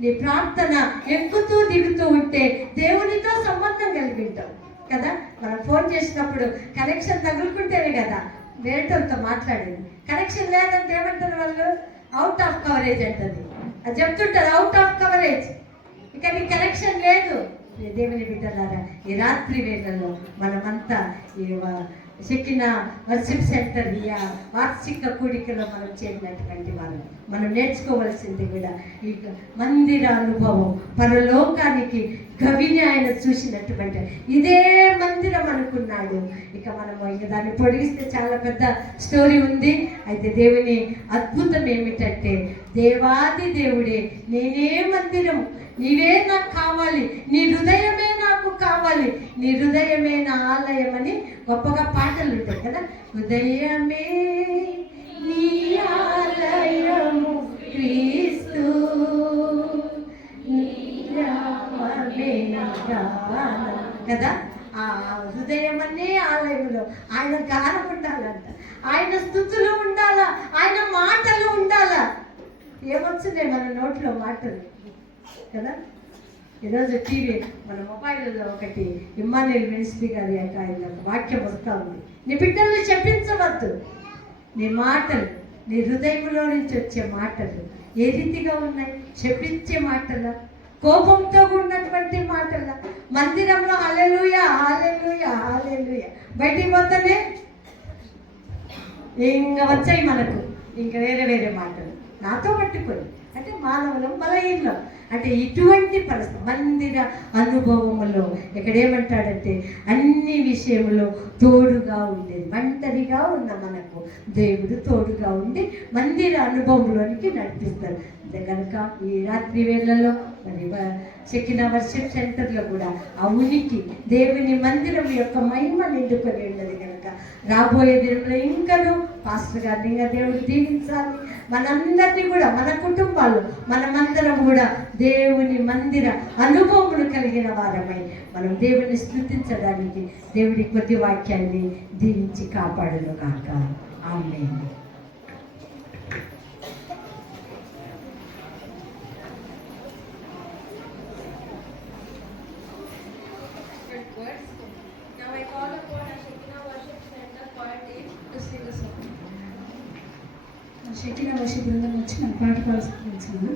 నీ ప్రార్థన ఎక్కుతూ దిగుతూ ఉంటే దేవునితో సంబంధం కలిగి ఉంటాం కదా. మనం ఫోన్ చేసినప్పుడు కనెక్షన్ తగులుకుంటేనే కదా వేరేటోళ్ళతో మాట్లాడేది. కనెక్షన్ లేదంటే ఏమంటారు వాళ్ళు? అవుట్ ఆఫ్ కవరేజ్ అంటది. అది చెప్తుంటారు, అవుట్ ఆఫ్ కవరేజ్. ఇక నీ కనెక్షన్ లేదు. దేవుని బిడ్డలారా, ఈ రాత్రి వేళల్లో మనమంతా ఈ చెక్కిన వర్షిప్ సెంటర్ వార్షిక కూడికలో మనం చేరినటువంటి మనం నేర్చుకోవాల్సింది కూడా ఈ మందిర అనుభవం. పరలోకానికి గవిని ఆయన చూసినటువంటి ఇదే మందిరం అనుకున్నాడు. ఇక మనము ఇక దాన్ని పొడిగిస్తే చాలా పెద్ద స్టోరీ ఉంది. అయితే దేవుని అద్భుతం ఏమిటంటే, దేవాది దేవుడే నేనే మందిరం, నీవే నాకు కావాలి, నీ హృదయమే నాకు కావాలి, నీ హృదయమే నా ఆలయం అని గొప్పగా పాటలు ఉంటాయి కదా. హృదయమే నీ ఆలయము క్రీస్తు, కదా. ఆ హృదయం అనే ఆలయంలో ఆయన గానం ఉండాలంట, ఆయన స్థుతులు ఉండాలా, ఆయన మాటలు ఉండాలా. ఏమొచ్చున్నాయి మన నోట్లో మాటలు కదా. ఈరోజు టీవీ మన మొబైల్లో ఒకటి ఇమ్మాన్యుయల్ మినిస్ట్రీ గారి యొక్క ఆయన వాక్యం వస్తూ ఉంది. నీ బిడ్డల్ని చెప్పించవద్దు, నీ మాటలు, నీ హృదయంలో నుంచి వచ్చే మాటలు ఏ రీతిగా ఉన్నాయి? చెప్పించే మాటల, కోపంతో ఉన్నటువంటి మాటల. మందిరంలో హల్లెలూయా హల్లెలూయా హల్లెలూయా, బయటికి పోతేనే ఇంకా వచ్చాయి మనకు ఇంకా వేరే వేరే మాటలు నాతో పట్టుకొని. అంటే మానవులం బలహీనం. అంటే ఇటువంటి పరిస్థితి మందిర అనుభవములో ఇక్కడేమంటాడంటే అన్ని విషయంలో తోడుగా ఉండేది. ఒంటరిగా ఉన్న మనకు దేవుడు తోడుగా ఉండి మందిర అనుభవంలోనికి నడిపిస్తాడు. కనుక ఈ రాత్రి వేళల్లో మరి చెక్కిన వర్షిప్ సెంటర్లో కూడా ఆ ఉనికి దేవుని మందిరం యొక్క మహిమ నిండుకొని ఉన్నది. కనుక రాబోయే దినంలో ఇంకను పాస్టర్ గారిని ఇంకా దేవుడు దీవించాలి. మనందరినీ కూడా, మన కుటుంబాలు, మనమందరం కూడా దేవుని మందిర అనుభవములు కలిగిన వారమై మనం దేవుని స్తుతించడానికి దేవుడి కొద్ది వాక్యాన్ని దీవించి కాపాడును కాక. ఆమేన్. షెకినా వర్షిప్ బృందం వచ్చి మన పాట పాల్సింది.